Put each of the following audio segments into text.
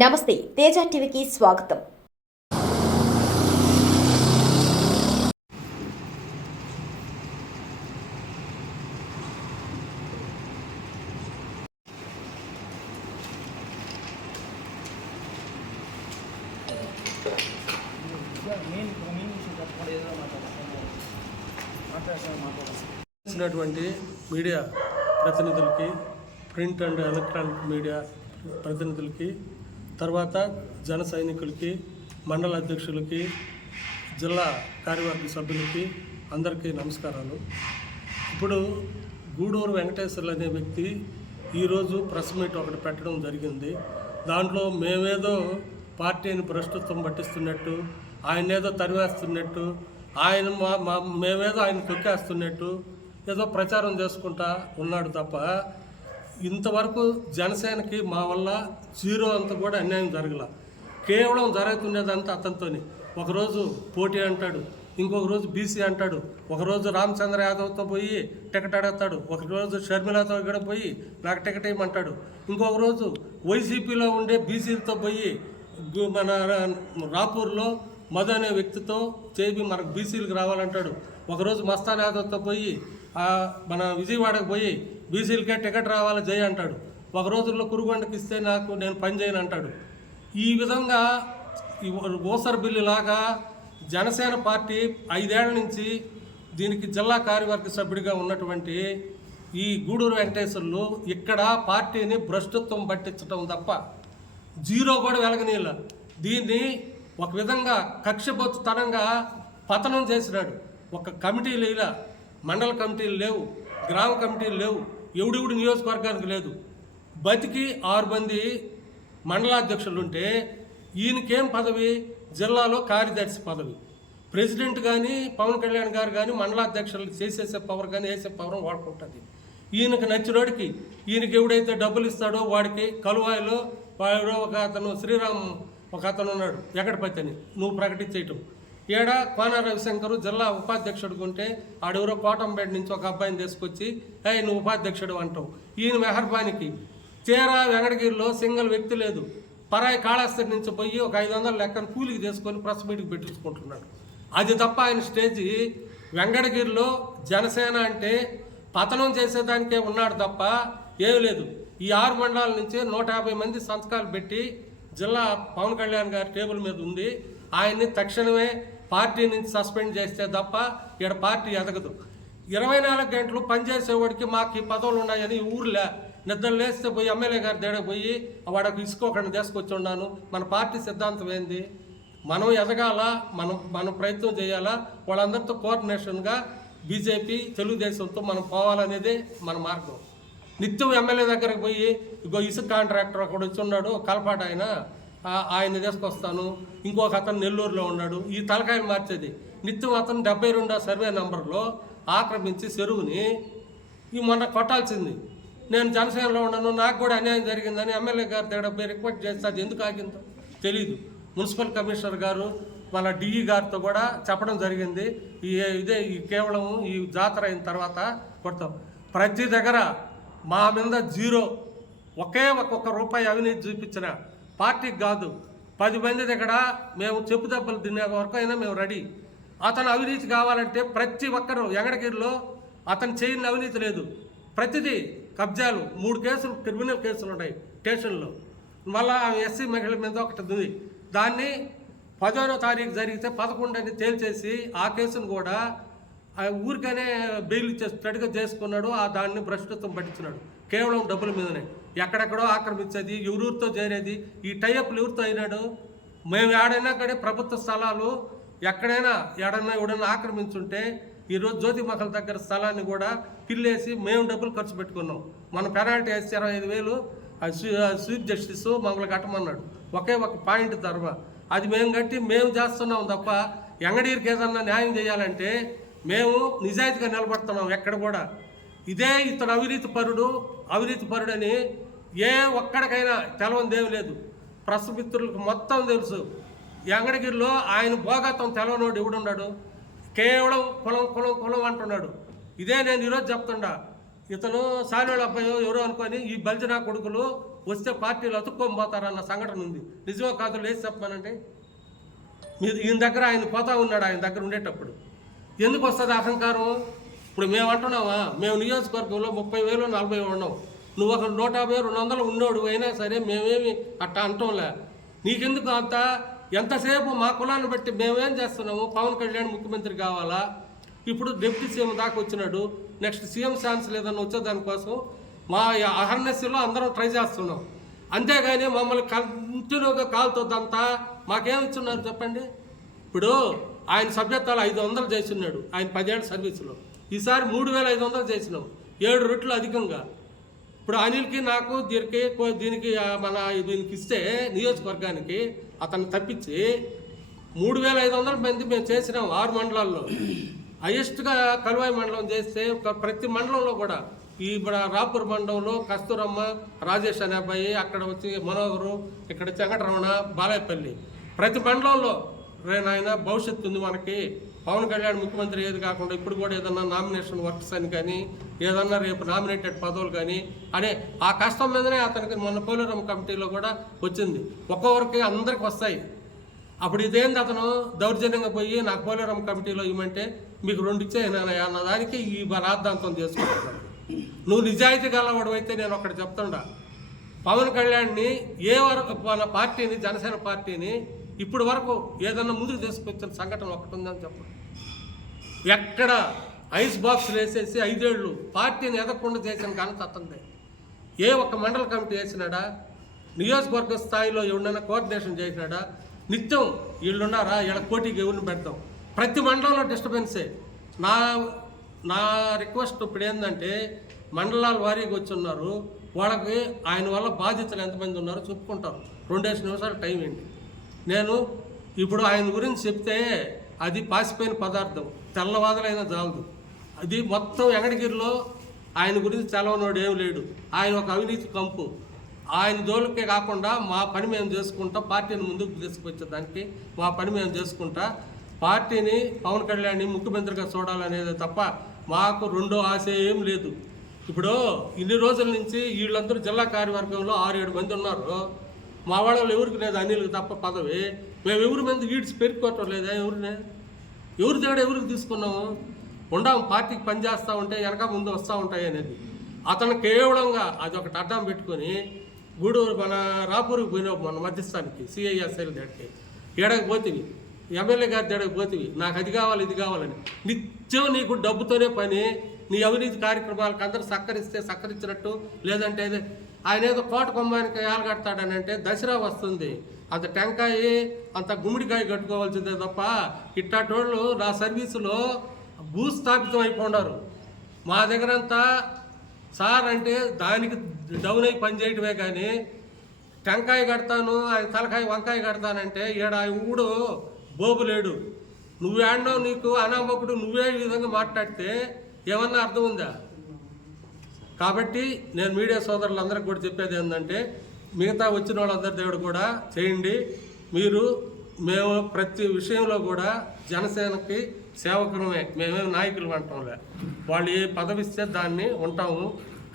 నమస్తే, తేజ టీవీకి స్వాగతం. మీడియా ప్రతినిధులకి, ప్రింట్ అండ్ ఎలక్ట్రానిక్ మీడియా ప్రతినిధులకి, తర్వాత జన సైనికులకి, మండల అధ్యక్షులకి, జిల్లా కార్యవర్గ సభ్యులకి అందరికీ నమస్కారాలు. ఇప్పుడు గూడూరు వెంకటేశ్వర్లు అనే వ్యక్తి ఈరోజు ప్రెస్ మీట్ ఒకటి పెట్టడం జరిగింది. దాంట్లో మేమేదో పార్టీని భ్రష్టత్వం పట్టిస్తున్నట్టు, ఆయన ఏదో తరివేస్తున్నట్టు, మేమేదో ఆయన తొక్కేస్తున్నట్టు ఏదో ప్రచారం చేసుకుంటా ఉన్నాడు తప్ప ఇంతవరకు జనసేనకి మా వల్ల జీరో అంత కూడా అన్యాయం జరగల. కేవలం జరుగుతుండేదంతా అతనితోని. ఒకరోజు పోటీ అంటాడు, ఇంకొక రోజు బీసీ అంటాడు, ఒకరోజు రామచంద్ర యాదవ్తో పోయి టికెట్ అడుగుతాడు, ఒకరోజు షర్మిలతో ఇక్కడ పోయి నాకు టికెట్ ఇవ్వమంటాడు, ఇంకొక రోజు వైసీపీలో ఉండే బీసీలతో పోయి మన రాపూర్లో మధు అనే వ్యక్తితో చేపి మనకు బీసీలకు రావాలంటాడు, ఒకరోజు మస్తాన్ యాదవ్తో పోయి మన విజయవాడకు పోయి బీసీలకే టికెట్ రావాలి జై అంటాడు, ఒక రోజుల్లో కురుగొండకి ఇస్తే నేను పని చేయను అంటాడు. ఈ విధంగా ఓసర్ బిల్లు లాగా జనసేన పార్టీ 5 ఏళ్ల నుంచి దీనికి జిల్లా కార్యవర్గ సభ్యుడిగా ఉన్నటువంటి ఈ గూడూరు వెంకటేశ్వర్లు ఇక్కడ పార్టీని భ్రష్టత్వం పట్టించడం తప్ప జీరో కూడా వెలగనీళ్ళ. దీన్ని ఒక విధంగా కక్షబొత్తుతనంగా పతనం చేసినాడు. ఒక కమిటీలు ఇలా, మండల కమిటీలు లేవు, గ్రామ కమిటీలు లేవు, ఎవడెవడు నియోజకవర్గానికి లేదు. బతికి 6 మంది మండలాధ్యక్షులు ఉంటే ఈయనకేం పదవి? జిల్లాలో కార్యదర్శి పదవి. ప్రెసిడెంట్ కానీ పవన్ కళ్యాణ్ గారు కానీ మండలాధ్యక్షులు చేసేసే పవర్ కానీ వేసే పవర్ వాడుకుంటుంది. ఈయనకి నచ్చినోడికి, ఈయనకి ఎవడైతే డబ్బులు ఇస్తాడో వాడికి కలువాయిలో వాడు ఒక అతను శ్రీరామ్ ఒక అతను ఉన్నాడు ఎక్కడిపతి అని నువ్వు ప్రకటించేయటం. కోన రవిశంకరు జిల్లా ఉపాధ్యక్షుడికి ఉంటే ఆడెవరో కోటంపేట నుంచి ఒక అబ్బాయిని తీసుకొచ్చి నువ్వు ఉపాధ్యక్షుడు అంటావు. ఈయన మెహర్బానికి తీరా వెంకటగిరిలో సింగిల్ వ్యక్తి లేదు. పరాయి కాళాస్తి నుంచి పోయి ఒక 500 లెక్కను కూలికి తీసుకొని ప్రెస్ మీట్కి పెట్టించుకుంటున్నాడు. అది తప్ప ఆయన స్టేజీ వెంకటగిరిలో జనసేన అంటే పతనం చేసేదానికే ఉన్నాడు తప్ప ఏమీ లేదు. ఈ 6 మండలాల నుంచి 150 మంది సంతకాలు పెట్టి జిల్లా పవన్ కళ్యాణ్ గారి టేబుల్ మీద ఉంది. ఆయన్ని తక్షణమే పార్టీ నుంచి సస్పెండ్ చేస్తే తప్ప ఇక్కడ పార్టీ ఎదగదు. 24 గంటలు పనిచేసేవాడికి మాకు ఈ పదవులు ఉన్నాయని ఊర్లే నిద్ర లేస్తే పోయి ఎమ్మెల్యే గారి దగ్గర పోయి వాడకు ఇసుకోకుండా తీసుకొచ్చి ఉన్నాను. మన పార్టీ సిద్ధాంతం ఏంది? మనం ఎదగాల, మనం ప్రయత్నం చేయాలా, వాళ్ళందరితో కోఆర్డినేషన్గా బీజేపీ తెలుగుదేశంతో మనం పోవాలనేదే మన మార్గం. నిత్యం ఎమ్మెల్యే దగ్గరకు పోయి ఇసుక కాంట్రాక్టర్ అక్కడ వచ్చి ఉన్నాడు కలపాట ఆయన తీసుకొస్తాను, ఇంకొక అతను నెల్లూరులో ఉన్నాడు, ఈ తలకాయలు మార్చేది. నిత్యం అతను 72వ సర్వే నెంబర్లో ఆక్రమించి చెరువుని మొన్న కొట్టాల్సింది. నేను జనసేనలో ఉన్నాను, నాకు కూడా అన్యాయం జరిగిందని ఎమ్మెల్యే గారి దగ్గర పోయి రిక్వెస్ట్ చేస్తే అది ఎందుకు ఆగిందో తెలీదు. మున్సిపల్ కమిషనర్ గారు మన డిఈ గారితో కూడా చెప్పడం జరిగింది. ఈ కేవలం ఈ జాతర అయిన తర్వాత కొడతాం. ప్రతి దగ్గర మా మీద జీరో, ఒక్క రూపాయి అవినీతి చూపించిన పార్టీకి కాదు, 10 మంది దగ్గర మేము చెప్పు దెబ్బలు తినే వరకు అయినా మేము రెడీ. అతను అవినీతి కావాలంటే ప్రతి ఒక్కరు వెంకటగిరిలో అతను చేయని అవినీతి లేదు. ప్రతిదీ కబ్జాలు, 3 కేసులు క్రిమినల్ కేసులు ఉన్నాయి స్టేషన్లో. మళ్ళా ఎస్సీ మహిళల మీద ఒకటి ఉంది. దాన్ని 10వ తారీఖు జరిగితే 11 అని తేల్చేసి ఆ కేసును కూడా ఊరికనే బెయిల్ ఇచ్చేటట్టుగా చేసుకున్నాడు. దాన్ని భ్రష్టత్వం పట్టించినాడు కేవలం డబ్బుల మీదనే. ఎక్కడెక్కడో ఆక్రమించేది, ఎవరితో చేరేది, ఈ టైఅప్లు ఎవరితో అయినాడు. మేము ఏడైనా కానీ ప్రభుత్వ స్థలాలు ఎక్కడైనా ఎవడైనా ఆక్రమించుంటే ఈరోజు జ్యోతి మహల్ దగ్గర స్థలాన్ని కూడా పిల్లేసి మేము డబ్బులు ఖర్చు పెట్టుకున్నాం. మన పెనాల్టీ వేసి 25,000 చీఫ్ జస్టిస్ మమ్మల్ని కట్టమన్నాడు. ఒక పాయింట్ ధర్మ అది మేము కట్టి మేము చేస్తున్నాం తప్ప ఎంగడీరికి ఏదన్నా న్యాయం చేయాలంటే మేము నిజాయితీగా నిలబడుతున్నాం. ఎక్కడ కూడా ఇదే ఇతను అవినీతి పరుడని ఏ ఒక్కడికైనా తెలవనిదేమి లేదు. ప్రెస్ మిత్రులకు మొత్తం తెలుసు. ఎంగడగిరిలో ఆయన భోగతం తెలవనోడు ఎవడున్నాడు? కేవలం కులం అంటున్నాడు. ఇదే నేను ఈరోజు చెప్తుండా. ఇతను సాలోళ్ళ అబ్బాయి ఎవరో అనుకొని ఈ బల్జనా కొడుకులు వస్తే పార్టీలు అతుక్కొని పోతారన్న సంఘటన ఉంది. నిజమో కాదు లేచి చెప్పమనండి. మీరు ఈయన దగ్గర ఆయన పోతా ఉన్నాడు, ఆయన దగ్గర ఉండేటప్పుడు ఎందుకు వస్తుంది అహంకారం? ఇప్పుడు మేము అంటున్నావా, మేము నియోజకవర్గంలో 30,000 40,000 ఉన్నాం, నువ్వు ఒక 150 200 ఉన్నోడు అయినా సరే మేమేమి అట్టా అంటాంలే. నీకెందుకు అంత? ఎంతసేపు మా కులాన్ని బట్టి మేమేం చేస్తున్నాము? పవన్ కళ్యాణ్ ముఖ్యమంత్రి కావాలా? ఇప్పుడు డిప్యూటీ సీఎం దాకా వచ్చినాడు, నెక్స్ట్ సీఎం ఛాన్స్ లేదన్న వచ్చే దానికోసం మా అహర్నెస్లో అందరం ట్రై చేస్తున్నాం. అంతేగాని మమ్మల్ని కంటిన్యూగా కాలుతోద్దంతా మాకేమిచ్చున్నారు చెప్పండి? ఇప్పుడు ఆయన సభ్యత్వాలు 500 చేస్తున్నాడు ఆయన 10 ఏళ్ళ సర్వీసులో. ఈసారి 3,500 చేసినాం, 7 రెట్లు అధికంగా. ఇప్పుడు అనిల్కి నాకు దీనికి దీనికి ఇస్తే నియోజకవర్గానికి అతను తప్పించి 3,500 మంది మేము చేసినాం 6 మండలాల్లో. హైయెస్ట్గా కలువాయి మండలం చేస్తే ప్రతి మండలంలో కూడా ఈ రాపూర్ మండలంలో కస్తూరమ్మ, రాజేష్ అనే అబ్బాయి, అక్కడ వచ్చి మనోహరు, ఇక్కడ చెంగటరమణ, బాలాయపల్లి, ప్రతి మండలంలో నాయన భవిష్యత్తు ఉంది మనకి. పవన్ కళ్యాణ్ ముఖ్యమంత్రి ఏది కాకుండా ఇప్పుడు కూడా ఏదన్నా నామినేషన్ వర్క్స్ అని కానీ ఏదన్నా రేపు నామినేటెడ్ పదవులు కానీ అనే ఆ కష్టం మీదనే అతనికి మొన్న పోలేరం కమిటీలో కూడా వచ్చింది. ఒక్కొక్కరికి అందరికి వస్తాయి. అప్పుడు ఇదేంది అతను దౌర్జన్యంగా పోయి నాకు పోలేరం కమిటీలో ఇవ్వమంటే మీకు 2 ఇచ్చేయనాయా అన్న దానికి ఈ రాద్ధాంతం చేసుకుంటున్నాడు. నువ్వు నిజాయితీ గలవాడు అయితే నేను ఒకటి చెప్తుండా, పవన్ కళ్యాణ్ని ఏ వరకు మన పార్టీని జనసేన పార్టీని ఇప్పటి వరకు ఏదన్నా ముందుకు తీసుకొచ్చిన సంఘటన ఒకటి ఉందని చెప్పండి. ఎక్కడ ఐస్ బాక్స్ వేసేసి 5 ఏళ్ళు పార్టీని ఎదగకుండా చేసిన ఘనత అతనిదే. ఏ ఒక్క మండల కమిటీ వేసినాడా? నియోజకవర్గ స్థాయిలో ఎవరైనా కోఆర్డినేషన్ చేసినాడా? నిత్యం వీళ్ళున్నారా, వీళ్ళ పోటీకి ఎవరిని పెడతాం? ప్రతి మండలంలో డిస్టర్బెన్సే. నా రిక్వెస్ట్ ఇప్పుడు ఏంటంటే, మండలాల వారీగా వచ్చి ఉన్నారు, వాళ్ళకి ఆయన వల్ల బాధితులు ఎంతమంది ఉన్నారో చెప్పుకుంటారు. 2 నిమిషాలు టైం ఏంటి? నేను ఇప్పుడు ఆయన గురించి చెప్తే అది పాసిపోయిన పదార్థం, తెల్లవాదలైనా చాలదు. అది మొత్తం వెంకటగిరిలో ఆయన గురించి తెలవనోడు ఏం లేడు. ఆయన ఒక అవినీతి కంపు. ఆయన జోలికే కాకుండా మా పని మేము చేసుకుంటా, పార్టీని ముందుకు తీసుకొచ్చేదానికి మా పని మేము చేసుకుంటా, పార్టీని పవన్ కళ్యాణ్ని ముఖ్యమంత్రిగా చూడాలనేది తప్ప మాకు రెండో ఆశ ఏం లేదు. ఇప్పుడు ఇన్ని రోజుల నుంచి వీళ్ళందరూ జిల్లా కార్యవర్గంలో 6-7 మంది ఉన్నారు. మా వాళ్ళు ఎవరికి లేదు అనిల్కి తప్ప పదవి. మేము ఎవరి మంది వీడ్స్ పెరుక్కోవటం లేదా? ఎవరి దగ్గర ఎవరికి తీసుకున్నాము? ఉండాము పార్టీకి పనిచేస్తూ ఉంటే వెనక ముందు వస్తూ ఉంటాయి అనేది. అతను కేవలంగా అది ఒకటి అడ్డం పెట్టుకొని గూడూరు మన రాపూర్కి పోయినావు మన మధ్యస్థానికి సిఐఎస్ఎల్ దగ్గరికి, ఏడకి పోతివి, ఎమ్మెల్యే గారి దగ్గరికి పోతివి, నాకు అది కావాలి ఇది కావాలని. నిత్యం నీకు డబ్బుతోనే పని. నీ అవినీతి కార్యక్రమాలకు అందరూ సక్కరించినట్టు, లేదంటే ఆయన ఏదో కోట కొమ్మానికి ఏలగడతాడని అంటే దసరా వస్తుంది, అంత టెంకాయ అంత గుమ్మిడికాయ కట్టుకోవాల్సిందే తప్ప ఇట్టాటోళ్ళు నా సర్వీసులో భూస్థాపితం అయిపోయినారు. మా దగ్గరంతా సార్ అంటే దానికి డౌన్ అయి పని చేయటమే కానీ టెంకాయ కడతాను, ఆయన తలకాయ వంకాయ కడతానంటే ఈడ ఊడు బోబులేడు. నువ్వేడో నీకు అనామకుడు నువ్వే ఈ విధంగా మాట్లాడితే ఏమన్నా అర్థం ఉందా? కాబట్టి నేను మీడియా సోదరులందరికీ కూడా చెప్పేది ఏంటంటే, మిగతా వచ్చిన వాళ్ళందరి దేవుడు కూడా చేయండి. మేము ప్రతి విషయంలో కూడా జనసేనకి సేవకులమే, మేమేమి నాయకులు అంటాంలే. వాళ్ళు ఏ పదవి ఇస్తే దాన్ని ఉంటాము.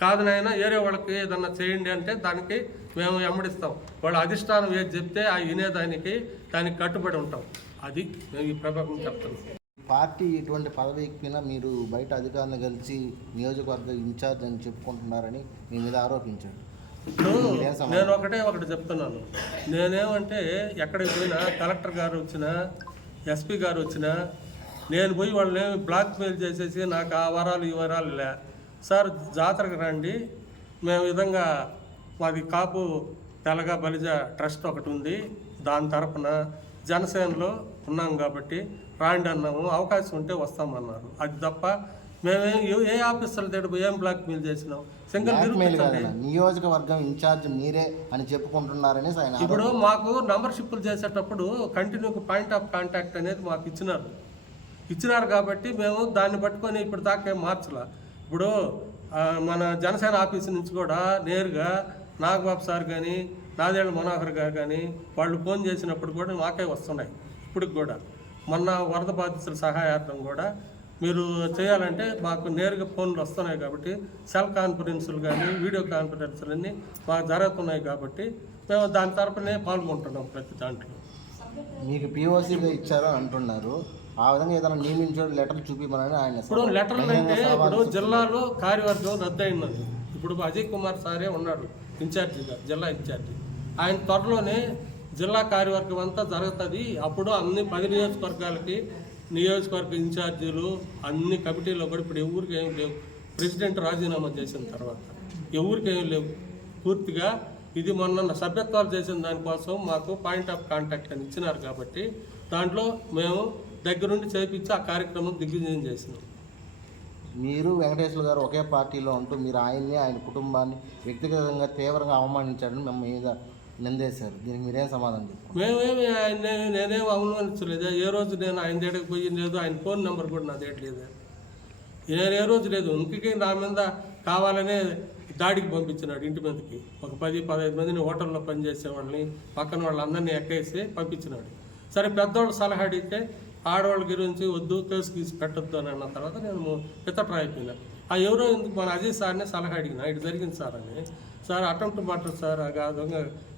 కాదు నాయన ఏరే వాళ్ళకి ఏదన్నా చేయండి అంటే దానికి మేము వెంబడిస్తాం. వాళ్ళ అధిష్టానం ఏది చెప్తే ఆ వినేదానికి దానికి కట్టుబడి ఉంటాం. అది మేము ఈ ప్రభావం చెప్తాను. పార్టీ ఎటువంటి పదవి ఎక్కినా మీరు బయట అధికారులను కలిసి నియోజకవర్గ ఇన్ఛార్జ్ అని చెప్పుకుంటున్నారని మీ మీద ఆరోపించాడు. ఇప్పుడు నేను ఒకటి చెప్తున్నాను. నేనేమంటే ఎక్కడికి పోయినా కలెక్టర్ గారు వచ్చినా ఎస్పీ గారు వచ్చినా నేను పోయి వాళ్ళని బ్లాక్మెయిల్ చేసేసి నాకు ఆ వరాలు ఈ వరాలు లే సార్, జాతరకు రండి, మేము విధంగా మాది కాపు తెలగ బలిజ ట్రస్ట్ ఒకటి ఉంది, దాని తరపున జనసేనలో ఉన్నాం కాబట్టి రాండి అన్నాము, అవకాశం ఉంటే వస్తామన్నారు. అది తప్ప మేమేం ఏ ఆఫీసర్ల దగ్గర ఏం బ్లాక్మెయిల్ చేసినాం? నియోజకవర్గం ఇన్ఛార్జ్ మీరే అని చెప్పుకుంటున్నారని ఇప్పుడు మాకు నంబర్షిప్లు చేసేటప్పుడు కంటిన్యూ పాయింట్ ఆఫ్ కాంటాక్ట్ అనేది మాకు ఇచ్చినారు కాబట్టి మేము దాన్ని పట్టుకొని ఇప్పుడు దాకా మార్చలా. ఇప్పుడు మన జనసేన ఆఫీస్ నుంచి కూడా నేరుగా నాగబాబు సార్ కానీ నాదేళ్ళ మనోహర్ గారు కానీ వాళ్ళు ఫోన్ చేసినప్పుడు కూడా మాకే వస్తున్నాయి. ఇప్పటికి కూడా మొన్న వరద బాధితుల సహాయార్థం కూడా మీరు చేయాలంటే మాకు నేరుగా ఫోన్లు వస్తున్నాయి కాబట్టి సెల్ కాన్ఫరెన్సులు కానీ వీడియో కాన్ఫరెన్సులు అన్నీ మాకు జరుగుతున్నాయి కాబట్టి మేము దాని తరపునే పాల్గొంటున్నాం ప్రతి దాంట్లో. మీకు పిఓసీగా ఇచ్చారో అంటున్నారు, ఆ విధంగా ఏదైనా నియమించో లెటర్ చూపిమని ఆయన. ఇప్పుడు లెటర్లు అంటే ఇప్పుడు జిల్లాలో కార్యవర్గం రద్దయినది. ఇప్పుడు అజయ్ కుమార్ సారే ఉన్నాడు ఇన్ఛార్జిగా, జిల్లా ఇన్ఛార్జి. ఆయన త్వరలోనే జిల్లా కార్యవర్గం అంతా జరుగుతుంది. అప్పుడు అన్ని 10 నియోజకవర్గాలకి నియోజకవర్గ ఇన్ఛార్జీలు అన్ని కమిటీలో కూడా ఇప్పుడు ఎవరికి ఏం లేవు. ప్రెసిడెంట్ రాజీనామా చేసిన తర్వాత ఎవరికి ఏం లేవు పూర్తిగా. ఇది మొన్న సభ్యత్వాలు చేసిన దానికోసం మాకు పాయింట్ ఆఫ్ కాంటాక్ట్ అని ఇచ్చినారు కాబట్టి దాంట్లో మేము దగ్గరుండి చేయించి ఆ కార్యక్రమం దిగ్విజయం చేసినాం. మీరు వెంకటేశ్వర గారు ఒకే పార్టీలో ఉంటూ మీరు ఆయన్ని, ఆయన కుటుంబాన్ని వ్యక్తిగతంగా తీవ్రంగా అవమానించారని మేము మీద నిందేశారు. దీనికి మీరేం సమాధానం చెప్పారు? మేమేమి నేనేం అవమానించలేదు. ఏ రోజు నేను ఆయన దగ్గరికి పోయి లేదు, ఆయన ఫోన్ నెంబర్ కూడా నా దగ్గర లేదు. నేను ఏ రోజు లేదు. ఇంటికి నా మీద కావాలనే దాడికి పంపించినాడు. ఇంటి మీదకి ఒక 10-15 మందిని హోటల్లో పనిచేసే వాళ్ళని పక్కన వాళ్ళందరినీ ఎక్కేసి పంపించినాడు. సరే పెద్దవాళ్ళు సలహా అడిగితే ఆడవాళ్ళ గురించి వద్దు, కేసు గీసి పెట్టద్దు అని అన్న తర్వాత నేను పితట్రా అయిపోయినా. ఆ ఎవరో ఎందుకు మన అజయ్ సార్నే సలహా అడిగిన, ఇటు జరిగింది సార్ అని. సార్ అటెంప్ట్ మర్డర్ సార్, కాదు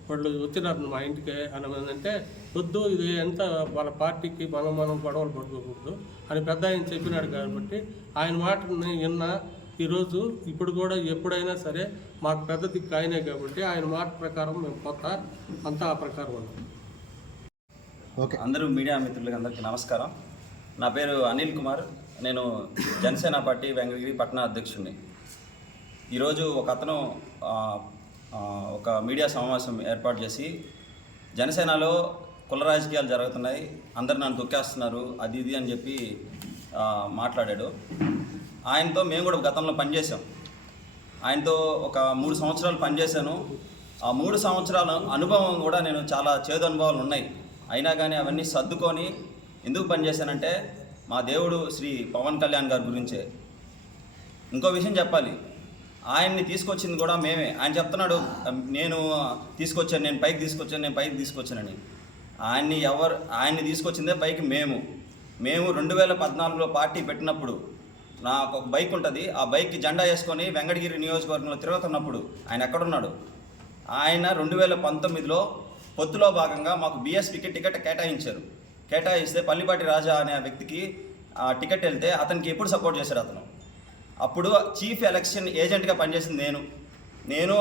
వాళ్ళు వచ్చినారు మా ఇంటికి అని అంటే వద్దు, ఇది ఎంత వాళ్ళ పార్టీకి మనం గొడవలు పడుకోకూడదు అని పెద్ద ఆయన చెప్పినాడు. కాబట్టి ఆయన మాటని విన్నా ఈరోజు ఇప్పుడు కూడా ఎప్పుడైనా సరే మాకు పెద్ద దిక్కు ఆయనే కాబట్టి ఆయన మాట ప్రకారం మేము కొత్త అంతా ఆ ప్రకారం ఉన్నాం. ఓకే, అందరూ మీడియా మిత్రులకి అందరికీ నమస్కారం. నా పేరు అనిల్ కుమార్. నేను జనసేన పార్టీ వెంకటగిరి పట్టణ అధ్యక్షుడిని. ఈరోజు ఒక అతను ఒక మీడియా సమావేశం ఏర్పాటు చేసి జనసేనలో కుల రాజకీయాలు జరుగుతున్నాయి, అందరు నన్ను తొక్కేస్తున్నారు, అది ఇది అని చెప్పి మాట్లాడాడు. ఆయనతో మేము కూడా గతంలో పనిచేసాం. ఆయనతో ఒక 3 సంవత్సరాలు పనిచేశాను. ఆ 3 సంవత్సరాల అనుభవం కూడా నేను చాలా చేదు అనుభవాలు ఉన్నాయి. అయినా కానీ అవన్నీ సర్దుకొని ఎందుకు పనిచేశానంటే మా దేవుడు శ్రీ పవన్ కళ్యాణ్ గారి గురించే. ఇంకో విషయం చెప్పాలి, ఆయన్ని తీసుకొచ్చింది కూడా మేమే. ఆయన చెప్తున్నాడు నేను తీసుకొచ్చాను, నేను పైకి తీసుకొచ్చానని. ఆయన్ని తీసుకొచ్చిందే పైకి మేము 2014లో పార్టీ పెట్టినప్పుడు నాకు ఒక బైక్ ఉంటుంది. ఆ బైక్కి జెండా వేసుకొని వెంకటగిరి నియోజకవర్గంలో తిరుగుతున్నప్పుడు ఆయన ఎక్కడున్నాడు? ఆయన 2019లో పొత్తులో భాగంగా మాకు బీఎస్పీకి టికెట్ కేటాయిస్తే పల్లిపాటి రాజా అనే వ్యక్తికి టికెట్ వెళ్తే అతనికి ఎప్పుడు సపోర్ట్ చేశాడు అతను? అప్పుడు చీఫ్ ఎలక్షన్ ఏజెంట్గా పనిచేసింది నేను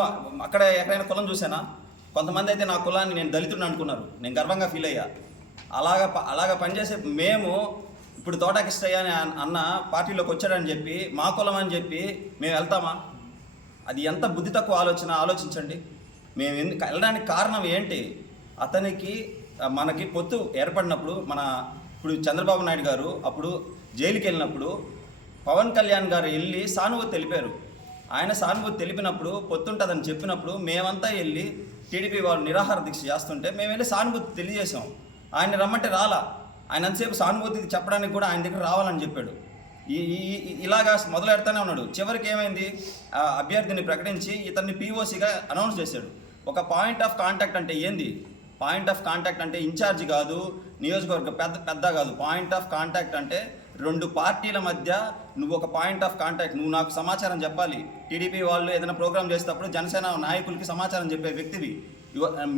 అక్కడ ఎక్కడైనా కులం చూసానా? కొంతమంది అయితే నా కులాన్ని నేను దళితుడిని అనుకున్నారు. నేను గర్వంగా ఫీల్ అయ్యా. అలాగా పనిచేసే మేము ఇప్పుడు తోట కిష్టయ్య అని అన్న పార్టీలోకి వచ్చాడని చెప్పి మా కులం అని చెప్పి మేము వెళ్తామా? అది ఎంత బుద్ధి తక్కువ ఆలోచించండి. మేము వెళ్ళడానికి కారణం ఏంటి? అతనికి మనకి పొత్తు ఏర్పడినప్పుడు ఇప్పుడు చంద్రబాబు నాయుడు గారు అప్పుడు జైలుకి వెళ్ళినప్పుడు పవన్ కళ్యాణ్ గారు వెళ్ళి సానుభూతి తెలిపారు. ఆయన సానుభూతి తెలిపినప్పుడు పొత్తుంటుందని చెప్పినప్పుడు మేమంతా వెళ్ళి టీడీపీ వాళ్ళు నిరాహార దీక్ష చేస్తుంటే మేము వెళ్ళి సానుభూతి తెలియజేసాం. ఆయన రమ్మంటే రాలా. ఆయన అంతసేపు సానుభూతి చెప్పడానికి కూడా ఆయన దగ్గర రావాలని చెప్పాడు. ఇలాగా మొదలెడతానే ఉన్నాడు. చివరికి ఏమైంది? అభ్యర్థిని ప్రకటించి ఇతన్ని పీఓసీగా అనౌన్స్ చేశాడు. ఒక పాయింట్ ఆఫ్ కాంటాక్ట్ అంటే ఏంది? పాయింట్ ఆఫ్ కాంటాక్ట్ అంటే ఇన్ఛార్జ్ కాదు, నియోజకవర్గ పెద్ద కాదు. పాయింట్ ఆఫ్ కాంటాక్ట్ అంటే 2 పార్టీల మధ్య నువ్వు ఒక పాయింట్ ఆఫ్ కాంటాక్ట్. నువ్వు నాకు సమాచారం చెప్పాలి. టీడీపీ వాళ్ళు ఏదైనా ప్రోగ్రామ్ చేసేటప్పుడు జనసేన నాయకులకి సమాచారం చెప్పే వ్యక్తివి,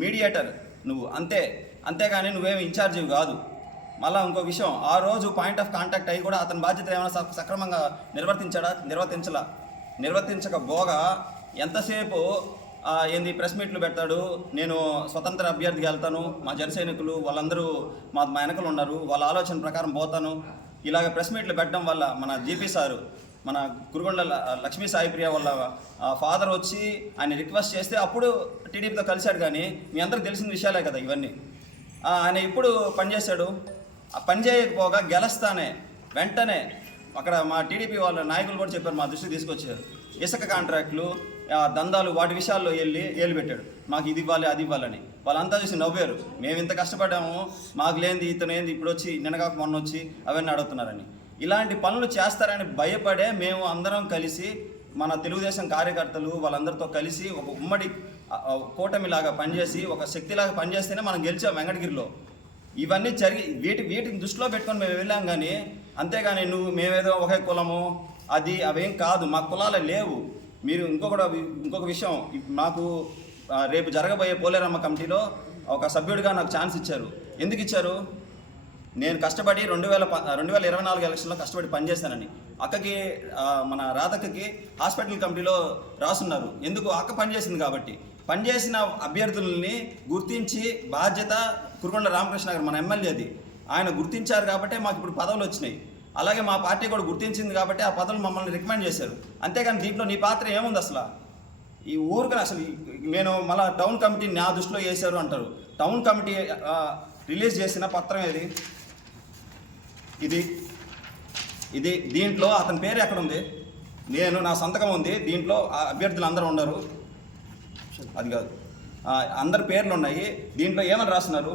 మీడియేటర్ నువ్వు, అంతేగాని నువ్వేమి ఇన్ఛార్జివి కాదు. మళ్ళీ ఇంకో విషయం, ఆ రోజు పాయింట్ ఆఫ్ కాంటాక్ట్ అయ్యి కూడా అతని బాధ్యత ఏమైనా సక్రమంగా నిర్వర్తించకపోగా ఎంతసేపు ప్రెస్ మీట్లు పెడతాడు. నేను స్వతంత్ర అభ్యర్థిగా వెళ్తాను, మా జన సైనికులు వాళ్ళందరూ మా వెనకలు ఉన్నారు, వాళ్ళ ఆలోచన ప్రకారం పోతాను. ఇలాగ ప్రెస్ మీట్లు పెట్టడం వల్ల మన జీపీ సారు, మన కురుగొండ లక్ష్మీ సాయిప్రియ వాళ్ళ ఫాదర్ వచ్చి ఆయన రిక్వెస్ట్ చేస్తే అప్పుడు టీడీపీతో కలిశాడు. కానీ మీ అందరికి తెలిసిన విషయాలే కదా ఇవన్నీ. ఆయన ఇప్పుడు పనిచేశాడు. పని చేయకపోగా గెలుస్తానే వెంటనే అక్కడ మా టీడీపీ వాళ్ళ నాయకులు కూడా చెప్పారు, మా దృష్టికి తీసుకొచ్చారు. ఇసుక కాంట్రాక్టులు, దందాలు, వాటి విషయాల్లో ఏలు పెట్టాడు. మాకు ఇది ఇవ్వాలి, అది ఇవ్వాలని. వాళ్ళంతా చూసి నవ్వారు. మేము ఇంత కష్టపడ్డాము, మాకు లేనిది ఇతను ఏంది ఇప్పుడు వచ్చి నిన్నగాక మొన్న వచ్చి అవన్నీ అడుగుతున్నారని. ఇలాంటి పనులు చేస్తారని భయపడే మేము అందరం కలిసి మన తెలుగుదేశం కార్యకర్తలు వాళ్ళందరితో కలిసి ఒక ఉమ్మడి కూటమిలాగా పనిచేసి ఒక శక్తిలాగా పనిచేస్తేనే మనం గెలిచాం వెంకటగిరిలో. ఇవన్నీ జరిగి వీటిని దృష్టిలో పెట్టుకొని మేము వెళ్ళాం. కానీ అంతేగాని మేమేదో ఒకే కులము అవేం కాదు, మా కులాలే లేవు. మీరు ఇంకొక విషయం, నాకు రేపు జరగబోయే పోలేరమ్మ కమిటీలో ఒక సభ్యుడిగా నాకు ఛాన్స్ ఇచ్చారు. ఎందుకు ఇచ్చారు? నేను కష్టపడి 2024 ఎలక్షన్లో కష్టపడి పనిచేశానని. అక్కకి మన రాధక్కకి హాస్పిటల్ కమిటీలో రాసున్నారు. ఎందుకు? అక్క పనిచేసింది కాబట్టి. పనిచేసిన అభ్యర్థుల్ని గుర్తించి బాధ్యత కురుకొండ రామకృష్ణ గారు మన ఎమ్మెల్యేది, ఆయన గుర్తించారు కాబట్టి మాకు ఇప్పుడు పదవులు వచ్చినాయి. అలాగే మా పార్టీ కూడా గుర్తించింది కాబట్టి ఆ పదవులు మమ్మల్ని రికమెండ్ చేశారు. అంతేగాని దీంట్లో నీ పాత్ర ఏముంది అసలు? ఈ ఊరికి అసలు నేను మళ్ళీ టౌన్ కమిటీ నా దృష్టిలో వేశారు అంటారు. టౌన్ కమిటీ రిలీజ్ చేసిన పత్రం ఏది? ఇది దీంట్లో అతని పేరు ఎక్కడ ఉంది? నా సంతకం ఉంది దీంట్లో. అభ్యర్థులు అందరూ ఉన్నారు, అది కాదు, అందరి పేర్లు ఉన్నాయి. దీంట్లో ఏమని రాస్తున్నారు?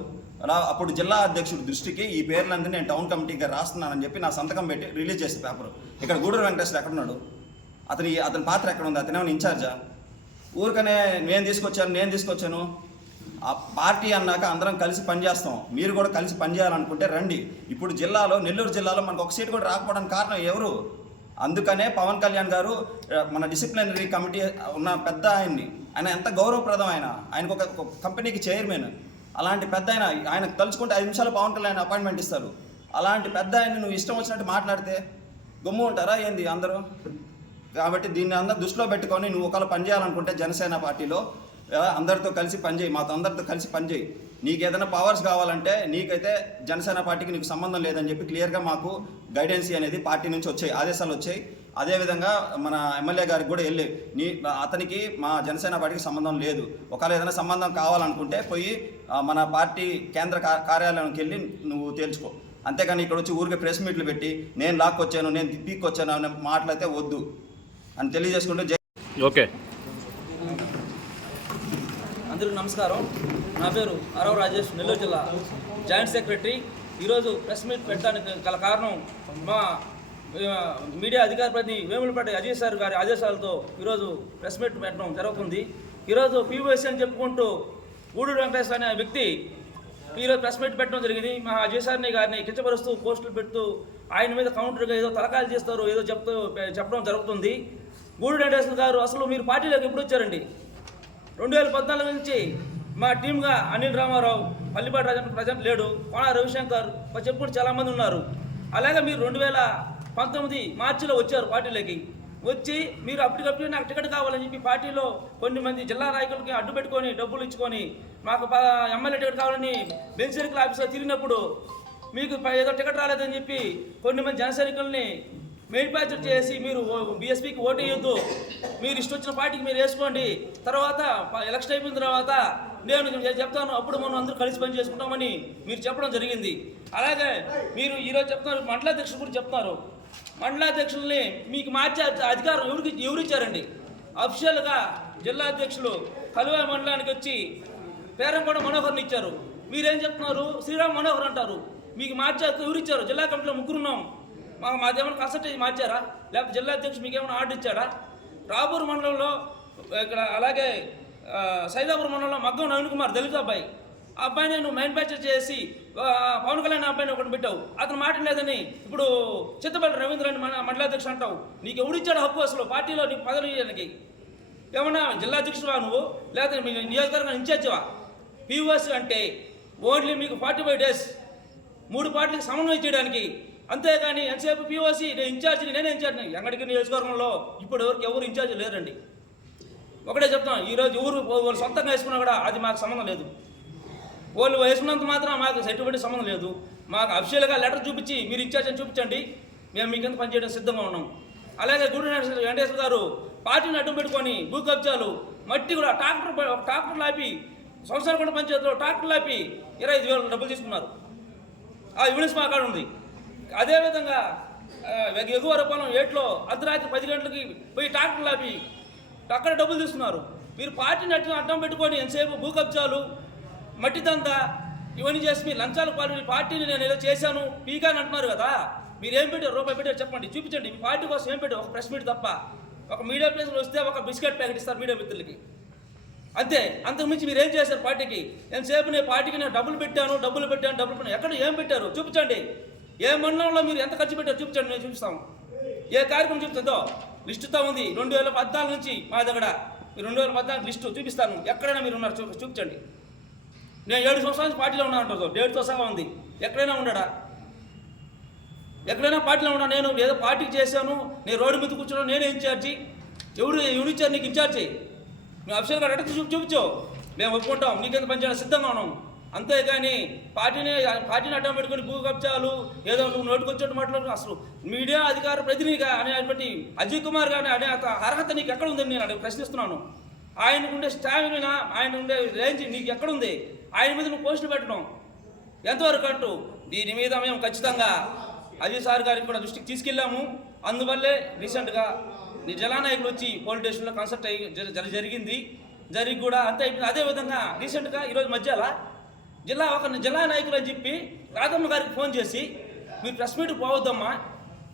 అప్పుడు జిల్లా అధ్యక్షుడి దృష్టికి ఈ పేర్లందరూ నేను టౌన్ కమిటీగా రాస్తున్నానని చెప్పి నా సంతకం పెట్టి రిలీజ్ చేసే పేపర్. ఇక్కడ గూడూరు వెంకటేశ్వర ఎక్కడున్నాడు? అతని పాత్ర ఎక్కడ ఉంది? అతనేమో ఇన్ఛార్జా? ఊరికనే నేను తీసుకొచ్చాను. ఆ పార్టీ అన్నాక అందరం కలిసి పనిచేస్తాం. మీరు కూడా కలిసి పనిచేయాలనుకుంటే రండి. ఇప్పుడు నెల్లూరు జిల్లాలో మనకు ఒక సీటు కూడా రాకపోవడానికి కారణం ఎవరు? అందుకనే పవన్ కళ్యాణ్ గారు మన డిసిప్లినరీ కమిటీ ఉన్న పెద్ద ఆయన ఎంత గౌరవప్రదం, ఆయనకు ఒక కంపెనీకి చైర్మన్. అలాంటి పెద్ద ఆయనకు తలుచుకుంటే 5 నిమిషాలు పవన్ కళ్యాణ్ అపాయింట్మెంట్ ఇస్తారు. అలాంటి పెద్ద నువ్వు ఇష్టం వచ్చినట్టు మాట్లాడితే గమ్ము ఉంటారా ఏంది అందరూ? కాబట్టి దీన్ని అందరూ దృష్టిలో పెట్టుకొని నువ్వు ఒకవేళ పనిచేయాలనుకుంటే జనసేన పార్టీలో అందరితో కలిసి పనిచేయి, మాతో అందరితో కలిసి పనిచేయి. నీకు ఏదైనా పవర్స్ కావాలంటే నీకైతే జనసేన పార్టీకి నీకు సంబంధం లేదని చెప్పి క్లియర్గా మాకు గైడెన్సీ అనేది పార్టీ నుంచి వచ్చాయి, ఆదేశాలు వచ్చాయి. అదేవిధంగా మన ఎమ్మెల్యే గారికి కూడా వెళ్ళి అతనికి మా జనసేన పార్టీకి సంబంధం లేదు, ఒకవేళ ఏదైనా సంబంధం కావాలనుకుంటే పోయి మన పార్టీ కేంద్ర కార్యాలయానికి వెళ్ళి నువ్వు తేల్చుకో. అంతేగాని ఇక్కడ వచ్చి ఊరికే ప్రెస్ మీట్లు పెట్టి నేను లాక్కొచ్చాను, నేను పీక్కొచ్చాను అనే మాటలైతే వద్దు అని తెలియజేసుకుంటూ. ఓకే, అందరికీ నమస్కారం. నా పేరు అరవ రాజేష్, నెల్లూరు జిల్లా జాయింట్ సెక్రటరీ. ఈరోజు ప్రెస్ మీట్ పెట్టడానికి గల కారణం మా మీడియా అధికార ప్రతినిధి వేములపేట అజయ్ సార్ గారి ఆదేశాలతో ఈరోజు ప్రెస్ మీట్ పెట్టడం జరుగుతుంది. ఈరోజు పీవీఎస్ అని చెప్పుకుంటూ గూడూరు వెంకటేశ్వర అనే వ్యక్తి ఈరోజు ప్రెస్ మీట్ పెట్టడం జరిగింది. మా అజయ్ సార్ని గారిని కించపరుస్తూ పోస్టులు పెడుతూ ఆయన మీద కౌంటర్గా ఏదో తలకాయలు చేస్తారు, ఏదో చెప్పడం జరుగుతుంది. గూడూరు వెంకటేశ్వర గారు అసలు మీరు పార్టీలోకి ఎప్పుడు వచ్చారండి? 2014 నుంచి మా టీమ్గా అనిల్ రామారావు, పల్లిపాటి రాజన్ ప్రజెంట్ లేడు, కోన రవిశంకర్ చెప్పుకుంటూ చాలామంది ఉన్నారు. అలాగే మీరు 2019 మార్చిలో వచ్చారు పార్టీలోకి. వచ్చి మీరు అప్పటికప్పుడు నాకు టికెట్ కావాలని చెప్పి పార్టీలో కొన్ని మంది జిల్లా నాయకులకి అడ్డు పెట్టుకొని డబ్బులు ఇచ్చుకొని మాకు ఎమ్మెల్యే టికెట్ కావాలని బెంచ్ సర్కిల్ ఆఫీస్లో తిరిగినప్పుడు మీకు ఏదో టికెట్ రాలేదని చెప్పి కొన్ని మంది జనసైనికుల్ని మేనిఫెక్చర్ చేసి మీరు బీఎస్పీకి ఓటు వేయొద్దు, మీరు ఇష్టం వచ్చిన పార్టీకి మీరు వేసుకోండి, తర్వాత ఎలక్షన్ అయిపోయిన తర్వాత నేను చెప్తాను, అప్పుడు మనం అందరూ కలిసి పని చేసుకుంటామని మీరు చెప్పడం జరిగింది. అలాగే మీరు ఈరోజు చెప్తున్నారు మండలాధ్యక్షులు గురించి చెప్తున్నారు. మండలాధ్యక్షుల్ని మీకు మార్చే అధికారం ఎవరిచ్చారండి? అఫిషియల్గా జిల్లా అధ్యక్షులు కలువ మండలానికి వచ్చి పేరంగొండ మనోహర్ని ఇచ్చారు. మీరేం చెప్తున్నారు? శ్రీరామ్ మనోహర్ అంటారు. మీకు మార్చే ఎవరిచ్చారు? జిల్లా కమిటీలో ముగ్గురున్నాం, మాదేమైనా కన్సల్టేజ్ మార్చారా? లేకపోతే జిల్లా అధ్యక్షుడు మీకు ఏమైనా ఆర్డర్ ఇచ్చాడా? రాపూర్ మండలంలో ఇక్కడ అలాగే సైదాపూర్ మండలంలో మగ్గం నవీన్ కుమార్ దళిత అబ్బాయి, ఆ అబ్బాయిని నువ్వు మ్యానుఫ్యాక్చర్ చేసి పవన్ కళ్యాణ్ అబ్బాయిని ఒకటి పెట్టావు, అతను మాట లేదని ఇప్పుడు చిత్తపల్లి రవీంద్రని మండలాధ్యక్షుడు అంటావు. నీకు ఎవడిచ్చాడు హక్కు అసలు పార్టీలో నీకు పదవి ఇవ్వడానికి? ఏమన్నా జిల్లా అధ్యక్షుడువా నువ్వు, లేకపోతే మీ నియోజకవర్గం ఇన్ఛార్జివా? పీఓఎస్ అంటే ఓన్లీ మీకు 45 days 3 పార్టీలకు సమన్వయం చేయడానికి, అంతేగాని ఎంతసేపు పీఓసీ నేను నేనే ఇన్ఛార్జిని. ఎంగడికి నియోజకవర్గంలో ఇప్పుడు ఎవరు ఇన్ఛార్జి లేరండి. ఒకటే చెప్తాం, ఈరోజు వాళ్ళు సొంతంగా వేసుకున్నా కూడా అది మాకు సంబంధం లేదు. వాళ్ళు వేసుకున్నంత మాత్రం మాకు ఎటువంటి సంబంధం లేదు. మాకు అఫీషియల్గా లెటర్ చూపించి మీరు ఇన్ఛార్జ్ అని చూపించండి, మేము మీ కింద పనిచేయడం సిద్ధంగా ఉన్నాం. అలాగే గూడూరు వెంకటేశ్వర గారు పార్టీని అడ్డం పెట్టుకొని భూ కబ్జాలు, మట్టి కూడా ట్రాక్టర్ లాపి సంవత్సరాల పంచాయతీలో ట్రాక్టర్ లాపి 25,000 డబ్బులు తీసుకున్నారు. ఆ ఎవిడెన్స్ మా కాడ ఉంది. అదేవిధంగా ఎగువ రూపాయలు ఏట్లో అర్ధరాత్రి 10 గంటలకి పోయి ట్రాక్టర్ లాపి అక్కడ డబ్బులు తీసుకున్నారు. మీరు పార్టీని అడ్డం పెట్టుకొని ఎంతసేపు భూ కబ్జాలు, మట్టి దందా ఇవన్నీ చేసి మీరు లంచాలు పార్టీని నేను ఏదో చేశాను పీకాని అంటున్నారు కదా. మీరు ఏం పెట్టారు? రూపాయి పెట్టారు చెప్పండి, చూపించండి. మీ పార్టీ కోసం ఏం పెట్టారు? ఒక ప్రెస్ మీట్ తప్ప. ఒక మీడియా ప్లేస్లో వస్తే ఒక బిస్కెట్ ప్యాకెట్ ఇస్తారు మీడియా మిత్రులకి, అంతే. అంతకుమించి మీరు ఏం చేశారు పార్టీకి? ఎంతసేపు నేను పార్టీకి నేను డబ్బులు పెట్టాను ఎక్కడ ఏం పెట్టారు చూపించండి. ఏ మండలంలో మీరు ఎంత ఖర్చు పెట్టారో చూపించండి, మేము చూపిస్తాము. ఏ కార్యక్రమం చూపిస్తుందో లిస్టుతో ఉంది. 2014 నుంచి మా దగ్గర 2014 లిస్టు చూపిస్తాను. ఎక్కడైనా మీరు ఉన్నారు చూపించండి. నేను 7 సంవత్సరాల నుంచి పార్టీలో ఉన్నాను, డేట్తో సహా ఉంది. ఎక్కడైనా ఉండడా? ఎక్కడైనా పార్టీలో ఉన్నా? నేను ఏదో పార్టీకి చేశాను, నేను రోడ్డు మీద కూర్చున్నాను, నేనే ఇన్ఛార్జి. ఎవరు ఇచ్చారు నీకు ఇన్ఛార్జి? మేము అఫీషియల్గా అడిగితే చూపించు, మేము ఒప్పుకుంటాం, నీకెంత పనిచేయడం సిద్ధంగా ఉన్నాం. అంతేగాని పార్టీని అడ్డం పెట్టుకుని భూ కబ్జాలు ఏదో నువ్వు నోటుకొచ్చేట్టు మాట్లాడు. అసలు మీడియా అధికార ప్రతినిధిగా అనేటువంటి అజయ్ కుమార్ గారిని అనే అర్హత నీకు ఎక్కడ ఉందని నేను ప్రశ్నిస్తున్నాను. ఆయనకు ఉండే స్టామినా, ఆయన ఉండే రేంజ్ నీకు ఎక్కడుంది? ఆయన మీద నువ్వు పోస్టులు పెట్టడం ఎంతవరకు అంటూ దీని మీద మేము ఖచ్చితంగా అజయ్ సార్ గారికి కూడా దృష్టికి తీసుకెళ్ళాము. అందువల్లే రీసెంట్గా జలానాయకులు వచ్చి పోలీస్ స్టేషన్లో కన్సల్ట్ అయ్యి జరిగింది. జరిగి కూడా అంతే అయిపోయింది. అదేవిధంగా రీసెంట్గా ఈరోజు మధ్యాహ్నం జిల్లా నాయకులు అని చెప్పి రాధమ్మ గారికి ఫోన్ చేసి మీరు ప్రెస్ మీట్కి పోవద్దమ్మా,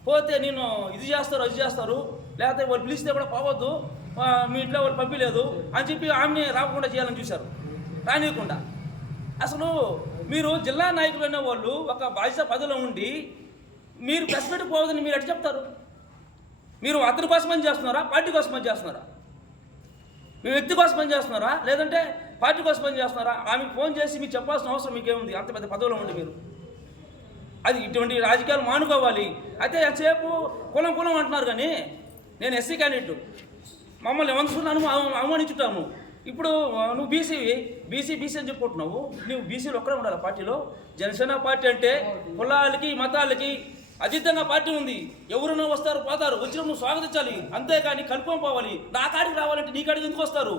పోతే నేను ఇది చేస్తారు అది చేస్తారు, లేకపోతే వాళ్ళు పిలిస్తే కూడా పోవద్దు, మీ ఇంట్లో వాళ్ళు పంపించలేదు అని చెప్పి ఆమెని రాకుండా చేయాలని చూశారు, రానియకుండా. అసలు మీరు జిల్లా నాయకులు అనే వాళ్ళు ఒక బాధ్యత పదవిలో ఉండి మీరు ప్రెస్ మీట్కి పోవద్దని మీరు ఎట్లా చెప్తారు? మీరు అతని కోసం పని చేస్తున్నారా, పార్టీ కోసం పని చేస్తున్నారా? మీ వ్యక్తి కోసం పని చేస్తున్నారా, లేదంటే పార్టీ కోసం పని చేస్తున్నారా? ఆమెకు ఫోన్ చేసి మీకు చెప్పాల్సిన అవసరం మీకేముంది? అంత పెద్ద పదవిలో ఉండి మీరు అది ఇటువంటి రాజకీయాలు మానుకోవాలి. అయితే ఎంతసేపు కులం అంటున్నారు, కానీ నేను ఎస్సీ క్యాండిడేట్, మమ్మల్ని వంచుకున్నాను అవమానించుంటాము. ఇప్పుడు నువ్వు బీసీ అని చెప్పుకుంటున్నావు. నువ్వు బీసీలు ఒక్కడే ఉండాలి పార్టీలో. జనసేన పార్టీ అంటే కులాలకి మతాలకి అతీతంగా పార్టీ ఉంది. ఎవరైనా వస్తారు పోతారు, వచ్చిన నువ్వు స్వాగతించాలి, అంతేకాని కలుపుకొని పోవాలి. నా కాడికి రావాలంటే నీ కాడికి ఎందుకు వస్తారు?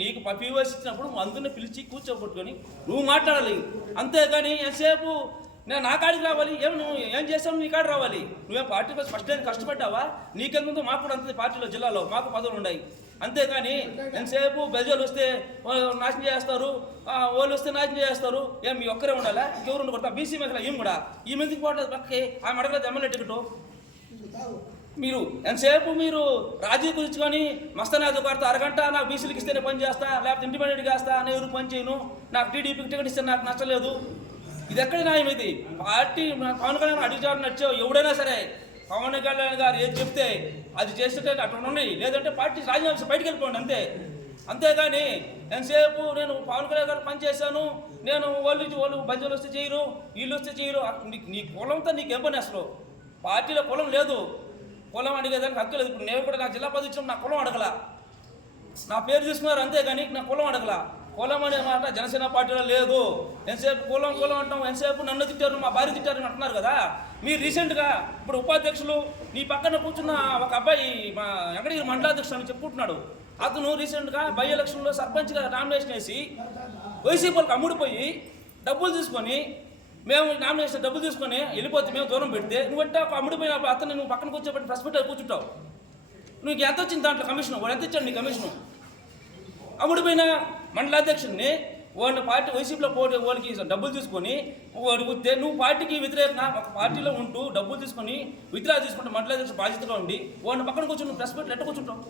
నీకు పీఓఎస్ ఇచ్చినప్పుడు అందరిని పిలిచి కూర్చోబెట్టుకొని నువ్వు మాట్లాడాలి, అంతేగాని ఎంతసేపు నేను నా కాడికి రావాలి, నువ్వు ఏం చేస్తావు, నీ కాడికి రావాలి. నువ్వే పార్టీ కోసం ఫస్ట్ టైం కష్టపడ్డావా? నీకెందుకు మాకు కూడా అంతే, పార్టీలో జిల్లాలో మాకు పదవులు ఉన్నాయి. అంతేకాని ఎంతసేపు ప్రజలు వస్తే నాశనం చేస్తారు, వాళ్ళు వస్తే నాశనం చేస్తారు. మీ ఒక్కరే ఉండాలా? ఇంకెవరు ఉండకూడదా? బీసీ మహిళ ఈమె కూడా ఈ మందికి పోవట్లేదు పక్కకి, ఆమె అడగలేదు ఎమ్మెల్యే టికెట్. మీరు ఎంతసేపు మీరు రాజీ కూర్చుకొని మస్తానాథ్ గారితో అరగంట నాకు బీసీలకు ఇస్తేనే పని చేస్తా, లేకపోతే ఇండిపెండెంట్గా వేస్తా, నేను ఎవరు పని చేయను, నాకు టీడీపీకి టికెట్ ఇస్తే నాకు నచ్చలేదు. ఇది ఎక్కడ న్యాయం? ఇది పార్టీ పవన్ కళ్యాణ్ అడిగారు నచ్చావు, ఎవడైనా సరే పవన్ కళ్యాణ్ గారు ఏది చెప్తే అది చేస్తే అట్లా ఉన్నాయి, లేదంటే పార్టీ రాజీనామా బయటికి వెళ్ళిపోండి అంతే. అంతేగాని ఎంతసేపు నేను పవన్ కళ్యాణ్ గారు పనిచేశాను, నేను వాళ్ళు బంధువులు వస్తే చేయరు, వీళ్ళు వస్తే చేయరు. నీ కులంతో నీకేం పని? అసలు పార్టీలో కులం లేదు, కులం అడిగేదానికి హక్కు లేదు. ఇప్పుడు నేను కూడా నాకు జిల్లా పదవి ఇచ్చినప్పుడు నా కులం అడగల, నా పేరు తీసుకున్నారు అంతేగాని నా కులం అడగల. కులం అనే మాట జనసేన పార్టీలో లేదు. ఎంతసేపు కులం అంటాం, ఎంతసేపు నన్ను తిట్టారు, మా భార్య తిట్టారు అని అంటున్నారు కదా. మీరు రీసెంట్గా ఇప్పుడు ఉపాధ్యక్షులు నీ పక్కన కూర్చున్న ఒక అబ్బాయి మా వెంకటగిరి మండలాధ్యక్షుడు అని చెప్పుకుంటున్నాడు. అతను రీసెంట్గా బై ఎలక్షన్లో సర్పంచ్గా నామినేషన్ వేసి వైసీపీలకు అమ్ముడిపోయి డబ్బులు తీసుకొని, మేము నామినేషన్ డబ్బులు తీసుకొని వెళ్ళిపోతే మేము దూరం పెడితే నువ్వంటే ఒక అమ్ముడిపోయిన అతను నువ్వు పక్కన కూర్చోబెట్టి ప్రెస్ మీట్ కూర్చుంటావు. నువ్వు ఎంత వచ్చింది దాంట్లో కమిషన్? వాడు ఎంత ఇచ్చాడు నీ కమిషను? అమ్ముడిపోయిన మండలాధ్యక్షుడిని వాడిని పార్టీ వైసీపీలో పోటీ వాళ్ళకి డబ్బులు తీసుకొని వాడు వస్తే నువ్వు పార్టీకి వ్యతిరేకంగా ఒక పార్టీలో ఉంటూ డబ్బులు తీసుకొని విత్డ్రా తీసుకుంటే మండలాధ్యక్షుడు బాధ్యతగా ఉండి వాడిని పక్కన కూర్చొని నువ్వు ప్రెస్ మీట్లు ఎట్ట కూర్చుంటావు?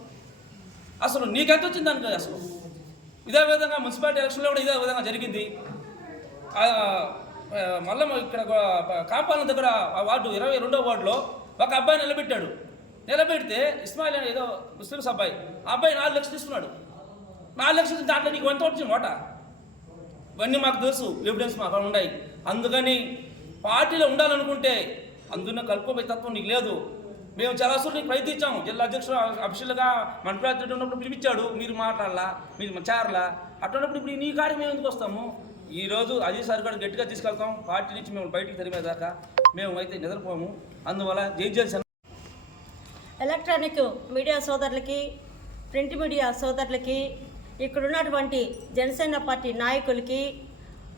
అసలు నీకెంత వచ్చింది దానికి? అసలు ఇదే విధంగా మున్సిపాలిటీ ఎలక్షన్లో కూడా ఇదే విధంగా జరిగింది. మళ్ళీ ఇక్కడ కాపాలం దగ్గర వార్డు 22వ వార్డులో ఒక అబ్బాయి నిలబెడితే ఇస్మాయిల్ అని ఏదో ముస్లిమ్స్ అబ్బాయి, ఆ అబ్బాయి 4 లక్షలు తీసుకున్నాడు. 4 లక్షలు దాంట్లో నీకు ఎంత వచ్చింది మాట? ఇవన్నీ మాకు తెలుసు, ఎవిడెన్స్ మాకు ఉన్నాయి. అందుకని పార్టీలో ఉండాలనుకుంటే అందులో కలుపుకోబోయే తత్వం నీకు లేదు. మేము చాలా నీకు ప్రయత్నించాము. జిల్లా అధ్యక్షుడు అఫీషియల్గా మండలాధ్యక్షుడు ఉన్నప్పుడు పిలిపించాడు, మీరు మాట్లాడాలా, మీరు చేరలా. అటువంటిప్పుడు ఇప్పుడు నీ కాడికి మేము ఎందుకు వస్తాము? ఈరోజు అజయ్ సార్ గారు గట్టిగా తీసుకెళ్తాం. పార్టీ నుంచి మేము బయటికి తరిమేదాకా మేము అయితే నిద్రపోము. అందువల్ల జై ఎలక్ట్రానిక్ మీడియా సోదరులకి, ప్రింట్ మీడియా సోదరులకి, ఇక్కడ ఉన్నటువంటి జనసేన పార్టీ నాయకులకి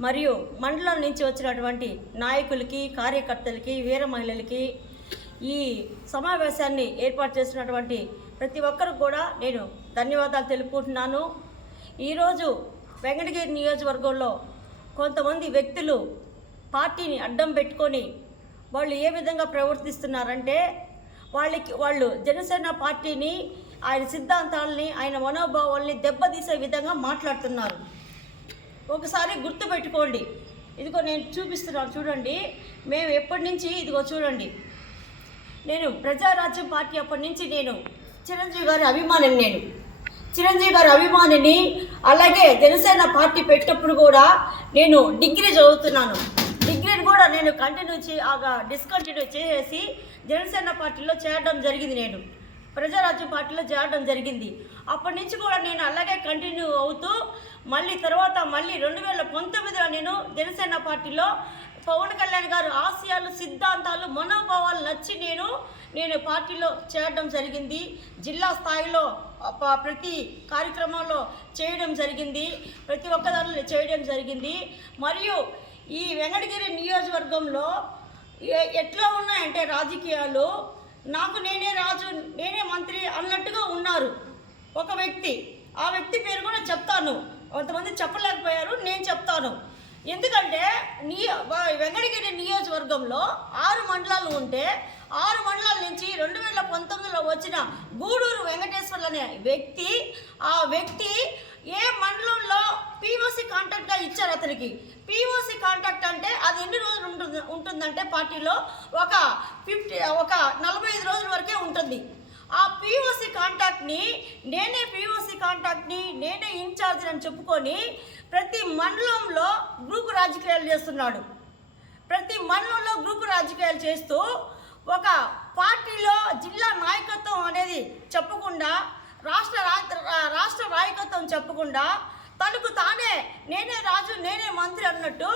మరియు మండలం నుంచి వచ్చినటువంటి నాయకులకి, కార్యకర్తలకి, వీర మహిళలకి, ఈ సమావేశాన్ని ఏర్పాటు చేసినటువంటి ప్రతి ఒక్కరికి కూడా నేను ధన్యవాదాలు తెలుపుకుంటున్నాను. ఈరోజు వెంకటగిరి నియోజకవర్గంలో కొంతమంది వ్యక్తులు పార్టీని అడ్డం పెట్టుకొని వాళ్ళు ఏ విధంగా ప్రవర్తిస్తున్నారంటే వాళ్ళు జనసేన పార్టీని, ఆయన సిద్ధాంతాలని, ఆయన మనోభావాల్ని దెబ్బతీసే విధంగా మాట్లాడుతున్నారు. ఒకసారి గుర్తుపెట్టుకోండి, ఇదిగో నేను చూపిస్తున్నాను చూడండి. మేము ఎప్పటి నుంచి ఇదిగో చూడండి, నేను ప్రజారాజ్యం పార్టీ అప్పటి నుంచి నేను చిరంజీవి గారి అభిమానిని. నేను చిరంజీవి గారి అభిమానిని. అలాగే జనసేన పార్టీ పెట్టినప్పుడు కూడా నేను డిగ్రీ చదువుతున్నాను. డిగ్రీని కూడా నేను డిస్కంటిన్యూ చేసేసి జనసేన పార్టీలో చేరడం జరిగింది. నేను ప్రజారాజ్యం పార్టీలో చేరడం జరిగింది. అప్పటి నుంచి కూడా నేను అలాగే కంటిన్యూ అవుతూ మళ్ళీ 2019లో నేను జనసేన పార్టీలో పవన్ కళ్యాణ్ గారు ఆశయాలు, సిద్ధాంతాలు, మనోభావాలు నచ్చి నేను పార్టీలో చేరడం జరిగింది. జిల్లా స్థాయిలో ప్రతి కార్యక్రమంలో చేయడం జరిగింది, ప్రతి ఒక్కదానిలో చేయడం జరిగింది. మరియు ఈ వెంకటగిరి నియోజకవర్గంలో ఎట్లా ఉన్నాయంటే రాజకీయాలు, నాకు నేనే రాజు, నేనే మంత్రి అన్నట్టుగా ఉన్నారు. ఒక వ్యక్తి, ఆ వ్యక్తి పేరు కూడా చెప్తాను, కొంతమంది చెప్పలేకపోయారు, నేను చెప్తాను. ఎందుకంటే వెంకటగిరి నియోజకవర్గంలో 6 మండలాలు ఉంటే 6 మండలాల నుంచి 2019లో వచ్చిన గూడూరు వెంకటేశ్వర్లు అనే వ్యక్తి, ఆ వ్యక్తి ఏ మండలంలో పీఓసీ కాంట్రాక్ట్గా ఇచ్చారు అతనికి. పీఓసీ కాంట్రాక్ట్ అంటే అది ఎన్ని రోజులు ఉంటుందంటే పార్టీలో ఒక 45 రోజుల వరకే ఉంటుంది. ఆ పీఓసీ కాంట్రాక్ట్ని నేనే ఇన్ఛార్జ్ అని చెప్పుకొని ప్రతి మండలంలో గ్రూప్ రాజకీయాలు చేస్తున్నాడు. ప్రతి మండలంలో గ్రూప్ రాజకీయాలు చేస్తూ ఒక పార్టీలో జిల్లా నాయకత్వం అనేది చెప్పకుండా, రాష్ట్ర నాయకత్వం చెప్పకుండా తనకు తానే నేనే రాజు, నేనే మంత్రి అన్నట్టు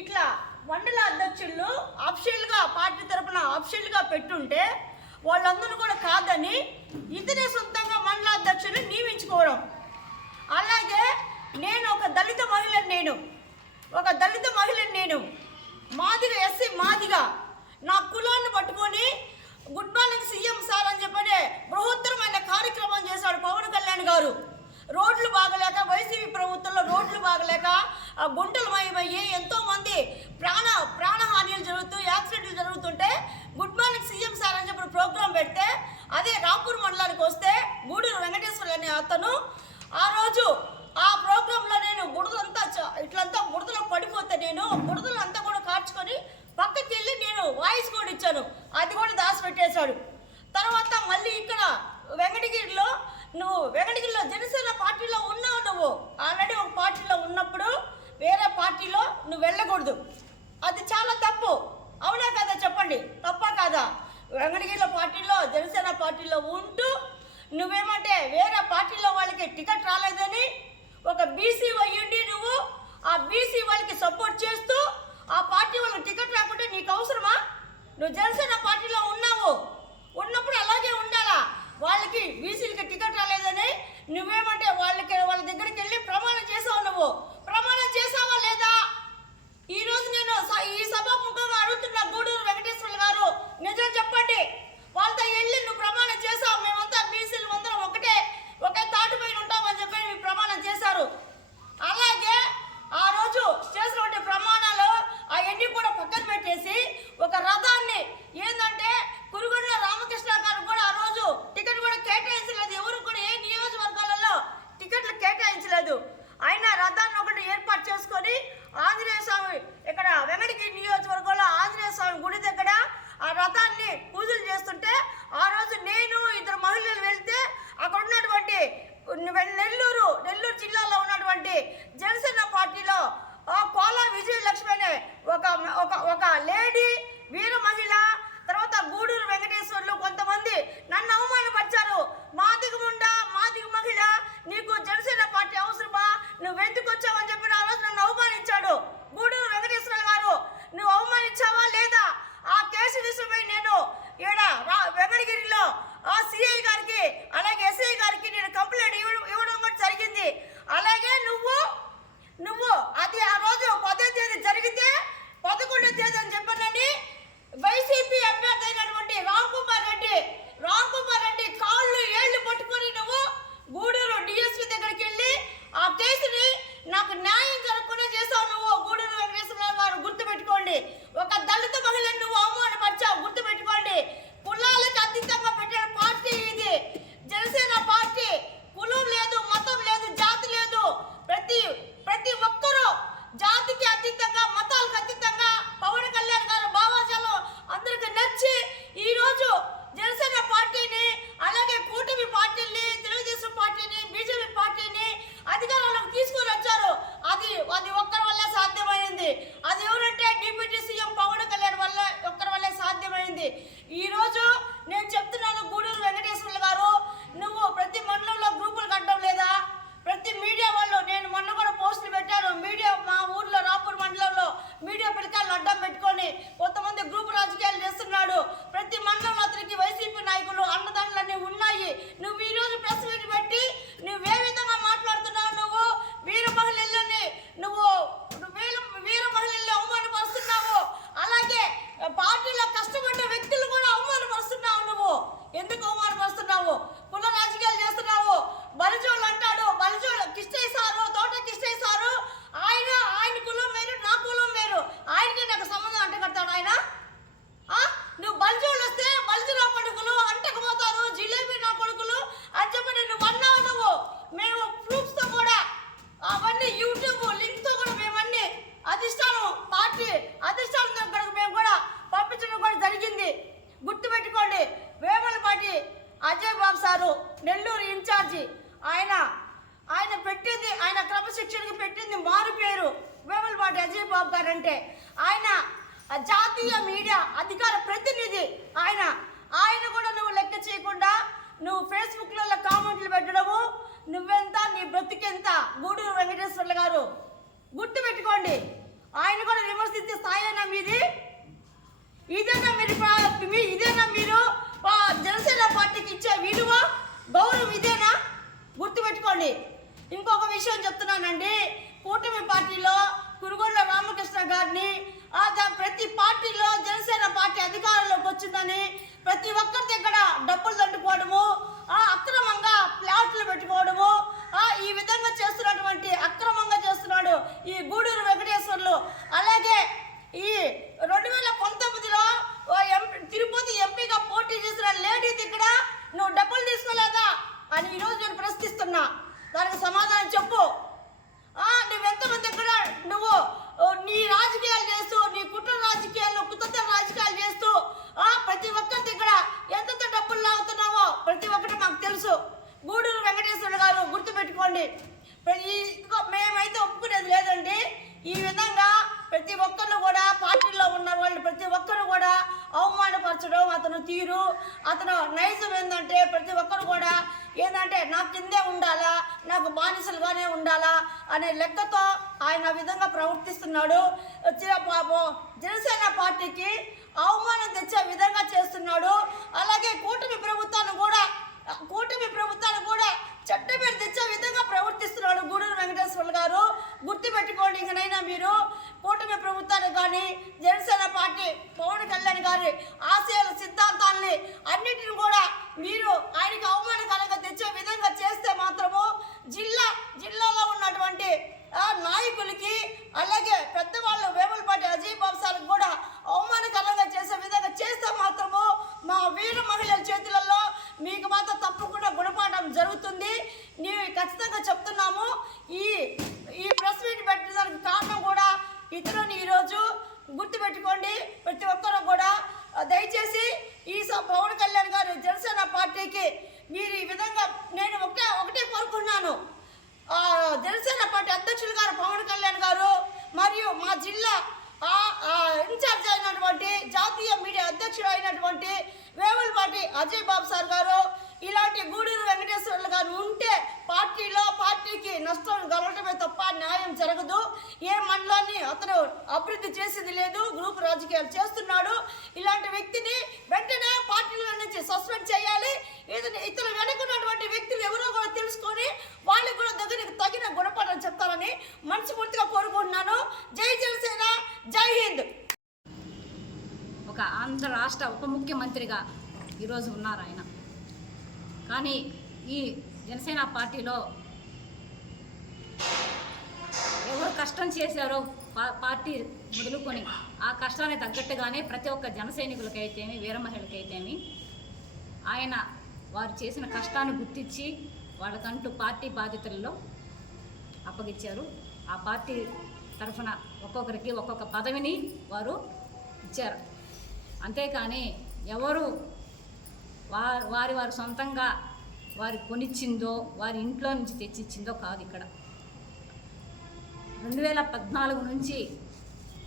ఇట్లా మండల అధ్యక్షులు అఫీషియల్గా పార్టీ తరఫున అఫీషియల్గా పెట్టుంటే వాళ్ళందరూ కూడా కాదని ఇతనే సొంతంగా మండల అధ్యక్షుడిని నియమించుకోవడం. అలాగే నేను ఒక దళిత మహిళని, నేను మాదిగా, ఎస్సీ మాదిగా, నా కులాన్ని పట్టుకొని గుడ్ మార్నింగ్ సీఎం సార్ అని చెప్పనే బృహత్తరమైన కార్యక్రమం చేశాడు పవన్ కళ్యాణ్ గారు. రోడ్లు బాగలేక, వైసీపీ ప్రభుత్వంలో రోడ్లు బాగలేక గుంటలు మయమయ్యి ఎంతోమంది ప్రాణహానిలు జరుగుతూ, యాక్సిడెంట్లు జరుగుతుంటే గుడ్ మార్నింగ్ సీఎం సార్ అని చెప్పి ప్రోగ్రాం పెడితే అదే రాంపూర్ మండలానికి వస్తే గూడూరు వెంకటేశ్వర్లు అనే అతను ఆ రోజు ఆ ప్రోగ్రాంలో నేను బురదలో పడిపోతే నేను బురదలంతా కూడా కార్చుకొని పక్కకి వెళ్ళి నేను వాయిస్ కూడా ఇచ్చాను, అది కూడా దాచిపెట్టేశాడు. తర్వాత మళ్ళీ ఇక్కడ వెంకటగిరిలో జనసేన పార్టీలో ఉన్నావు. నువ్వు ఆల్రెడీ ఒక పార్టీలో ఉన్నప్పుడు వేరే పార్టీలో నువ్వు వెళ్ళకూడదు, అది చాలా తప్పు. అవునా కదా చెప్పండి, తప్పా కాదా? వెంకటగిరిలో పార్టీలో జనసేన పార్టీలో ఉంటూ నువ్వేమంటే వేరే పార్టీలో వాళ్ళకి టికెట్ రాలేదని ఒక బీసీ అయ్యుండి నువ్వు ఆ బీసీ వాళ్ళకి సపోర్ట్ చేస్తూ ఆ పార్టీ వాళ్ళకి టికెట్ రాకుంటే నీకు అవసరమా? నువ్వు జనసేన పార్టీలో ఉన్నప్పుడు అలాగే ఉండాలా. వాళ్ళకి బీసీలకి టికెట్ రాలేదని నువ్వేమంటే వాళ్ళ దగ్గరికి వెళ్ళి ప్రమాణం చేసావు. నువ్వు ప్రమాణం చేసావా లేదా? ఈరోజు నేను ఈ సభాముఖంగా అడుగుతున్న గూడూరు వెంకటేశ్వర్లు గారు, నిజం చెప్పండి, వాళ్ళతో వెళ్ళి నువ్వు ప్రమాణం చేసావు. మేమంతా బీసీలు అందరం ఒకే తాటి పైన ఉంటామని చెప్పి మీరు ప్రమాణం చేశారు. అలాగే ఆ రోజు చేసిన పార్టీ అధిష్టానం దగ్గరకు మేము కూడా పంపించడం కూడా జరిగింది. గుర్తుపెట్టుకోండి, వేములపాటి అజయ్ బాబు సారు నెల్లూరు ఇన్ఛార్జి, ఆయన పెట్టింది, ఆయన క్రమశిక్షణకి పెట్టింది మారు పేరు వేములపాటి అజయ్ బాబు గారు అంటే. ఆయన జాతీయ మీడియా అధికార ప్రతినిధి. ఆయన కూడా నువ్వు లెక్క చేయకుండా నువ్వు ఫేస్బుక్లలో కామెంట్లు పెట్టడము, నువ్వెంత నీ బ్రతికెంత. గూడూరు వెంకటేశ్వర్లు గారు గుర్తుపెట్టుకోండి, ఆయన కూడా విమర్శించే స్థాయినా మీది? ఇదేనా మీరు జనసేన పార్టీకి ఇచ్చే విలువ గౌరవం? ఇదేనా? గుర్తుపెట్టుకోండి. ఇంకొక విషయం చెప్తున్నానండి, కూటమి పార్టీలో కురుగొండ రామకృష్ణ గారిని ప్రతి పార్టీలో జనసేన పార్టీ అధికారంలోకి వచ్చిందని ప్రతి ఒక్కరి దగ్గర డబ్బులు దండుకోవడము, అక్రమంగా ప్లాట్లు పెట్టుకోవడము, ఈ విధంగా చేస్తున్నటువంటి అక్రమంగా చేస్తున్నాడు ఈ గూడూరు వెంకటేశ్వర్లు. అలాగే ఈ 2019లో తిరుపతి ఎంపీగా పోటీ చేసిన లేడీ దగ్గర నువ్వు డబ్బులు తీసుకోలేదా అని ఈరోజు నేను ప్రశ్నిస్తున్నా. దానికి సమాధానం చెప్పు. నువ్వెంతమంది దగ్గర నువ్వు నీ రాజకీయాలు చేస్తూ, నీ కుటుంబ రాజకీయాలు, కుతంత్ర రాజకీయాలు చేస్తూ ప్రతి ఒక్కరి దగ్గర ఎంతెంత డబ్బులు లాగుతున్నావో ప్రతి ఒక్కటి మాకు తెలుసు. గూడూరు వెంకటేశ్వర గారు గుర్తుపెట్టుకోండి, మేమైతే ఒప్పుకునేది లేదండి. ఈ విధంగా ప్రతి ఒక్కరు కూడా పార్టీలో ఉన్న వాళ్ళు ప్రతి ఒక్కరు కూడా అవమానపరచడం అతను తీరు, అతను నైజం ఏంటంటే ప్రతి ఒక్కరు కూడా ఏంటంటే నాకు కిందే ఉండాలా, నాకు బానిసలుగానే ఉండాలా అనే లెక్కతో ఆయన ఆ విధంగా ప్రవర్తిస్తున్నాడు. జనసేన పార్టీకి అవమానం తెచ్చే విధంగా చేస్తున్నాడు. అలాగే కూటమి ప్రభుత్వాన్ని కూడా చట్ట పేరు తెచ్చే విధంగా ప్రవర్తిస్తున్నాడు గూడూరు వెంకటేశ్వర్లు గారు. గుర్తుపెట్టుకోండి, ఇంకనైనా మీరు కూటమి ప్రభుత్వానికి కానీ జనసేన పార్టీ పవన్ కళ్యాణ్ గారి ఆశయాల సిద్ధాంతాలని అన్నిటిని కూడా మీరు ఆయనకి అవమానకరంగా తెచ్చే విధంగా చేస్తే మాత్రము జిల్లాలో ఉన్నటువంటి నాయకులకి అలాగే పెద్దవాళ్ళు వేములపాటి అజయ్ బాబు సార్కి కూడా అవమానకరంగా చేసే విధంగా చేస్తే మాత్రము మా వీర మహిళల చేతులలో మీకు మాత్రం తప్పకుండా గుణపాఠం జరుగుతుంది. నీవు ఖచ్చితంగా చెప్తున్నాము. ఈ ప్రెస్ మీట్ పెట్టడానికి కారణం కూడా ఇతరుని ఈరోజు గుర్తుపెట్టుకోండి. ప్రతి ఒక్కరూ కూడా దయచేసి ఈ పవన్ కళ్యాణ్ గారు జనసేన పార్టీకి మీరు ఈ విధంగా నేను ఒకటే కోరుకున్నాను. జనసేన పార్టీ అధ్యక్షులు గారు పవన్ కళ్యాణ్ గారు మరియు మా జిల్లా ఇన్ఛార్జ్ అయినటువంటి జాతీయ మీడియా అధ్యక్షుడు అయినటువంటి వేములపాటి అజయ్ బాబు సార్ గారు ఇలాంటి గూడూరు వెంకటేశ్వర్లు గారు ఉంటే పార్టీకి నష్టం కలగటమే తప్ప న్యాయం జరగదు. ఏ మండలాన్ని అతను అభివృద్ధి చేసింది లేదు, గ్రూప్ రాజకీయాలు చేస్తున్నాడు. ఇలాంటి వ్యక్తిని వెంటనే పార్టీల నుంచి సస్పెండ్ చేయాలి. ఇతను వెనుకున్నటువంటి వ్యక్తులు ఎవరో కూడా తెలుసుకొని వాళ్ళకి కూడా తగిన గుణపాఠం చెప్తారని మనస్ఫూర్తిగా కోరుకుంటున్నాను. జై జనసేన, జై హింద్. ఒక ఆంధ్ర రాష్ట్ర ఉప ముఖ్యమంత్రిగా ఈరోజు ఉన్నారు ఆయన. కానీ ఈ జనసేన పార్టీలో ఎవరు కష్టం చేశారో పార్టీ మొదలుకొని ఆ కష్టానికి తగ్గట్టుగానే ప్రతి ఒక్క జన సైనికులకైతేమి వీర మహిళలకైతేమి ఆయన వారు చేసిన కష్టాన్ని గుర్తించి వాళ్ళకంటూ పార్టీ బాధ్యతల్లో అప్పగించారు. ఆ పార్టీ తరఫున ఒక్కొక్కరికి ఒక్కొక్క పదవిని వారు ఇచ్చారు. అంతేకాని ఎవరు వారి సొంతంగా వారి కొనిచ్చిందో వారి ఇంట్లో నుంచి తెచ్చిచ్చిందో కాదు. ఇక్కడ 2014 నుంచి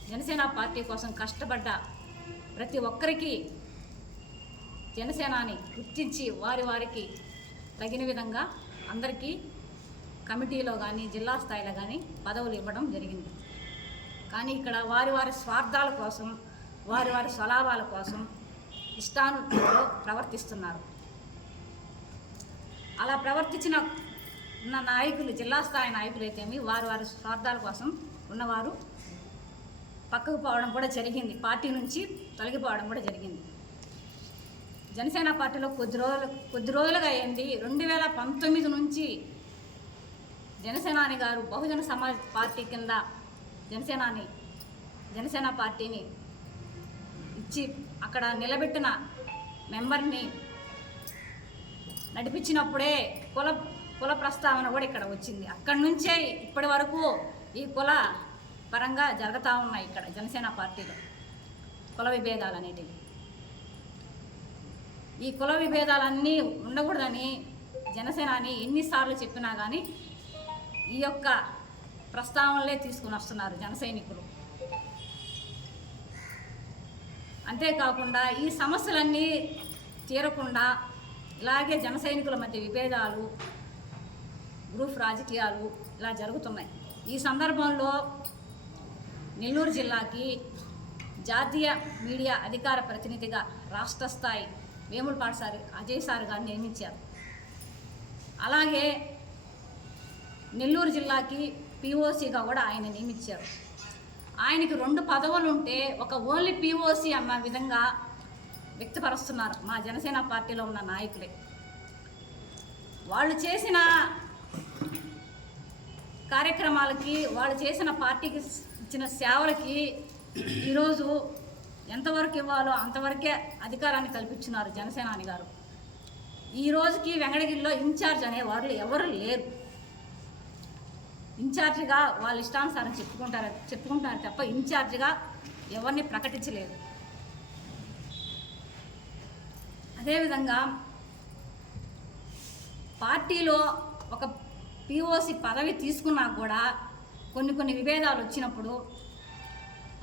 జనసేన పార్టీ కోసం కష్టపడ్డ ప్రతి ఒక్కరికి జనసేనాని గుర్తించి వారికి తగిన విధంగా అందరికీ కమిటీలో కానీ జిల్లా స్థాయిలో కానీ పదవులు ఇవ్వడం జరిగింది. కానీ ఇక్కడ వారి స్వార్థాల కోసం వారి స్వలాభాల కోసం ఇష్టానుసారంగా ప్రవర్తిస్తున్నారు. అలా ప్రవర్తించిన నాయకులు జిల్లా స్థాయి నాయకులు అయితేమి వారి స్వార్థాల కోసం ఉన్నవారు పక్కకు పోవడం కూడా జరిగింది. పార్టీ నుంచి తొలగిపోవడం కూడా జరిగింది. జనసేన పార్టీలో కొద్ది రోజులుగా అయింది. 2019 నుంచి జనసేనాని గారు బహుజన సమాజ్ పార్టీ కింద జనసేన పార్టీని ఇచ్చి అక్కడ నిలబెట్టిన మెంబర్ని నడిపించినప్పుడే కుల ప్రస్తావన కూడా ఇక్కడ వచ్చింది. అక్కడి నుంచే ఇప్పటి వరకు ఈ కుల పరంగా జరుగుతూ ఉన్నాయి ఇక్కడ జనసేన పార్టీలో కుల విభేదాలు అనేటివి. ఈ కుల విభేదాలన్నీ ఉండకూడదని జనసేనాని ఎన్నిసార్లు చెప్పినా కానీ ఈ యొక్క ప్రస్తావనలే తీసుకుని వస్తున్నారు జన సైనికులు. అంతేకాకుండా ఈ సమస్యలన్నీ తీరకుండా ఇలాగే జన సైనికుల మధ్య విభేదాలు, గ్రూప్ రాజకీయాలు ఇలా జరుగుతున్నాయి. ఈ సందర్భంలో నెల్లూరు జిల్లాకి జాతీయ మీడియా అధికార ప్రతినిధిగా రాష్ట్ర స్థాయి వేములపాటి సార్ అజయ్ సార్ గారిని నియమించారు. అలాగే నెల్లూరు జిల్లాకి పిఓసిగా కూడా ఆయన నియమించారు. ఆయనకి 2 పదవులు ఉంటే ఒక ఓన్లీ పిఓసి అన్న విధంగా వ్యక్తపరుస్తున్నారు మా జనసేన పార్టీలో ఉన్న నాయకులే. వాళ్ళు చేసిన కార్యక్రమాలకి, వాళ్ళు చేసిన పార్టీకి ఇచ్చిన సేవలకి ఈరోజు ఎంతవరకు ఇవ్వాలో అంతవరకే అధికారాన్ని కల్పించున్నారు జనసేనాని గారు. ఈ రోజుకి వెంకటగిరిలో ఇన్ఛార్జ్ అనేవాళ్ళు ఎవరు లేరు. ఇన్ఛార్జిగా వాళ్ళ ఇష్టానుసారం చెప్పుకుంటారు తప్ప ఇన్ఛార్జిగా ఎవరిని ప్రకటించలేదు. అదేవిధంగా పార్టీలో ఒక పిఓసి పదవి తీసుకున్నా కూడా కొన్ని విభేదాలు వచ్చినప్పుడు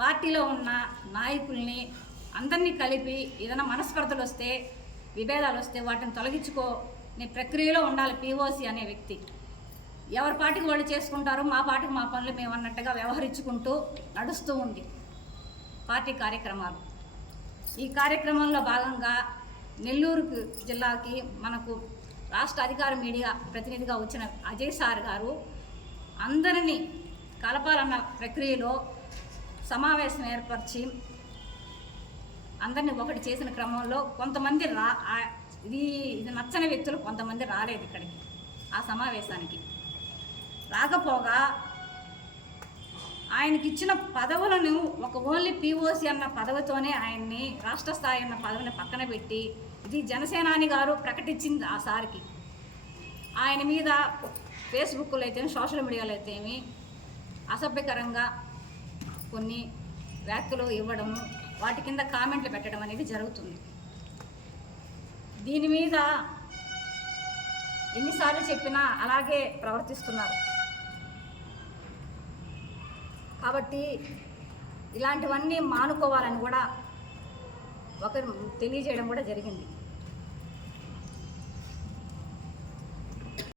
పార్టీలో ఉన్న నాయకుల్ని అందరినీ కలిపి ఏదైనా మనస్పర్ధలు వస్తే, విభేదాలు వస్తే వాటిని తొలగించుకోని ప్రక్రియలో ఉండాలి పిఓసి అనే వ్యక్తి. ఎవరి పార్టీకి వాళ్ళు చేసుకుంటారు, మా పార్టీకి మా పనులు మేము అన్నట్టుగా వ్యవహరించుకుంటూ నడుస్తూ ఉంది పార్టీ కార్యక్రమాలు. ఈ కార్యక్రమంలో భాగంగా నెల్లూరు జిల్లాకి మనకు రాష్ట్ర అధికార మీడియా ప్రతినిధిగా వచ్చిన అజయ్ సార్ గారు అందరినీ కలపాలన్న ప్రక్రియలో సమావేశం ఏర్పరిచి అందరినీ ఒకటి చేసిన క్రమంలో కొంతమంది ఇది నచ్చని వ్యక్తులు కొంతమంది రాలేదు ఇక్కడికి, ఆ సమావేశానికి. రాకపోగా ఆయనకి ఇచ్చిన పదవులను ఒక ఓన్లీ పిఓసి అన్న పదవితోనే ఆయన్ని రాష్ట్ర స్థాయి అన్న పదవిని పక్కన పెట్టి, ఇది జనసేనాని గారు ప్రకటించింది ఆ సార్కి. ఆయన మీద ఫేస్బుక్లో అయితే సోషల్ మీడియాలో అయితే అసభ్యకరంగా కొన్ని వ్యాఖ్యలు ఇవ్వడము, వాటి కింద కామెంట్లు పెట్టడం అనేది జరుగుతుంది. దీని మీద ఎన్నిసార్లు చెప్పినా అలాగే ప్రవర్తిస్తున్నారు. కాబట్టి ఇలాంటివన్నీ మానుకోవాలని కూడా ఒకరు తెలియజేయడం కూడా జరిగింది.